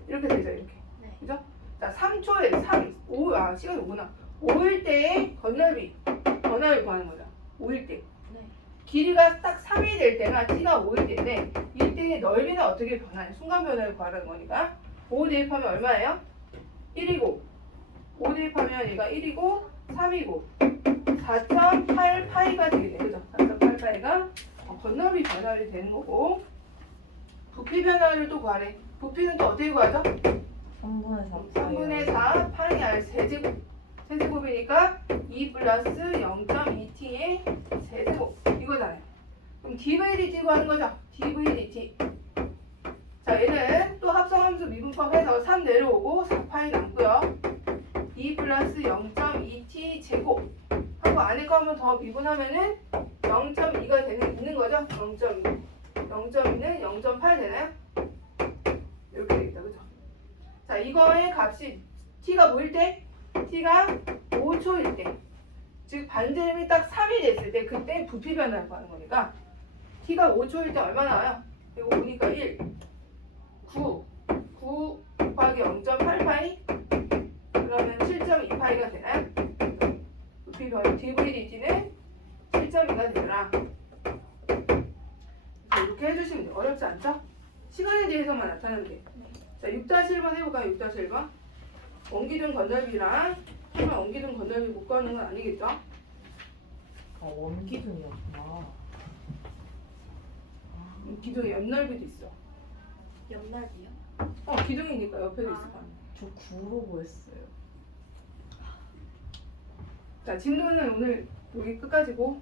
이렇게 되죠, 이렇게. 네. 그죠? 자, 3초에 시간이 5구나. 5일 때의 건널비 구하는 거죠. 5일 때. 네. 길이가 딱 3이 될 때가 t가 5일 때인데 이때의 넓이는 어떻게 변하냐? 순간 변화를 구하라는 거니까 5 대입하면 얼마예요? 1이고 5 대입하면 얘가 1이고 3이고 4.8파이가 되겠네. 그죠? 4.8파이가 건널비 변화를 되는 거고 부피 변화를 또 구하래. 부피는 또 어떻게 구하죠? 3분의 4. 3분의 4 파이 r 세제곱. 세제곱이니까 2 플러스 0.2t의 세제곱 이거잖아요. 그럼 dvdt 구하는 거죠? dvdt. 자, 얘는 또 합성함수 미분법 해서 3 내려오고 4파이 남고요. 2 플러스 0.2t 제곱 하고 안에 거 한번 더 미분하면은 0.2가 있는 거죠? 0.2. 0.2는 0.8 되나요? 이렇게 되겠다, 그죠? 자, 이거의 값이 t가 뭐일 때? t가 5초일 때, 즉 반지름이 딱 3이 됐을 때 그때 부피 변화를 구하는 거니까 t가 5초일 때 얼마 나와요? 이거 보니까 1, 9 곱하기 0.8파이 그러면 7.2파이가 되나요? 부피 변화 dvdt는 7.2가 되더라. 이렇게 해주시면 돼요. 어렵지 않죠? 시간에 대해서만 나타내면 돼요. 자, 6-1번 해볼까요? 6-1번. 원기둥 건널비랑 설마 원기둥 건널비 못 구하는 건 아니겠죠? 아, 원기둥이었구나. 기둥에 옆넓이도 있어. 옆날이요? 기둥이니까 옆에도 있을 거 아니야. 저 9로 구했어요. 자, 진도는 오늘 여기 끝까지고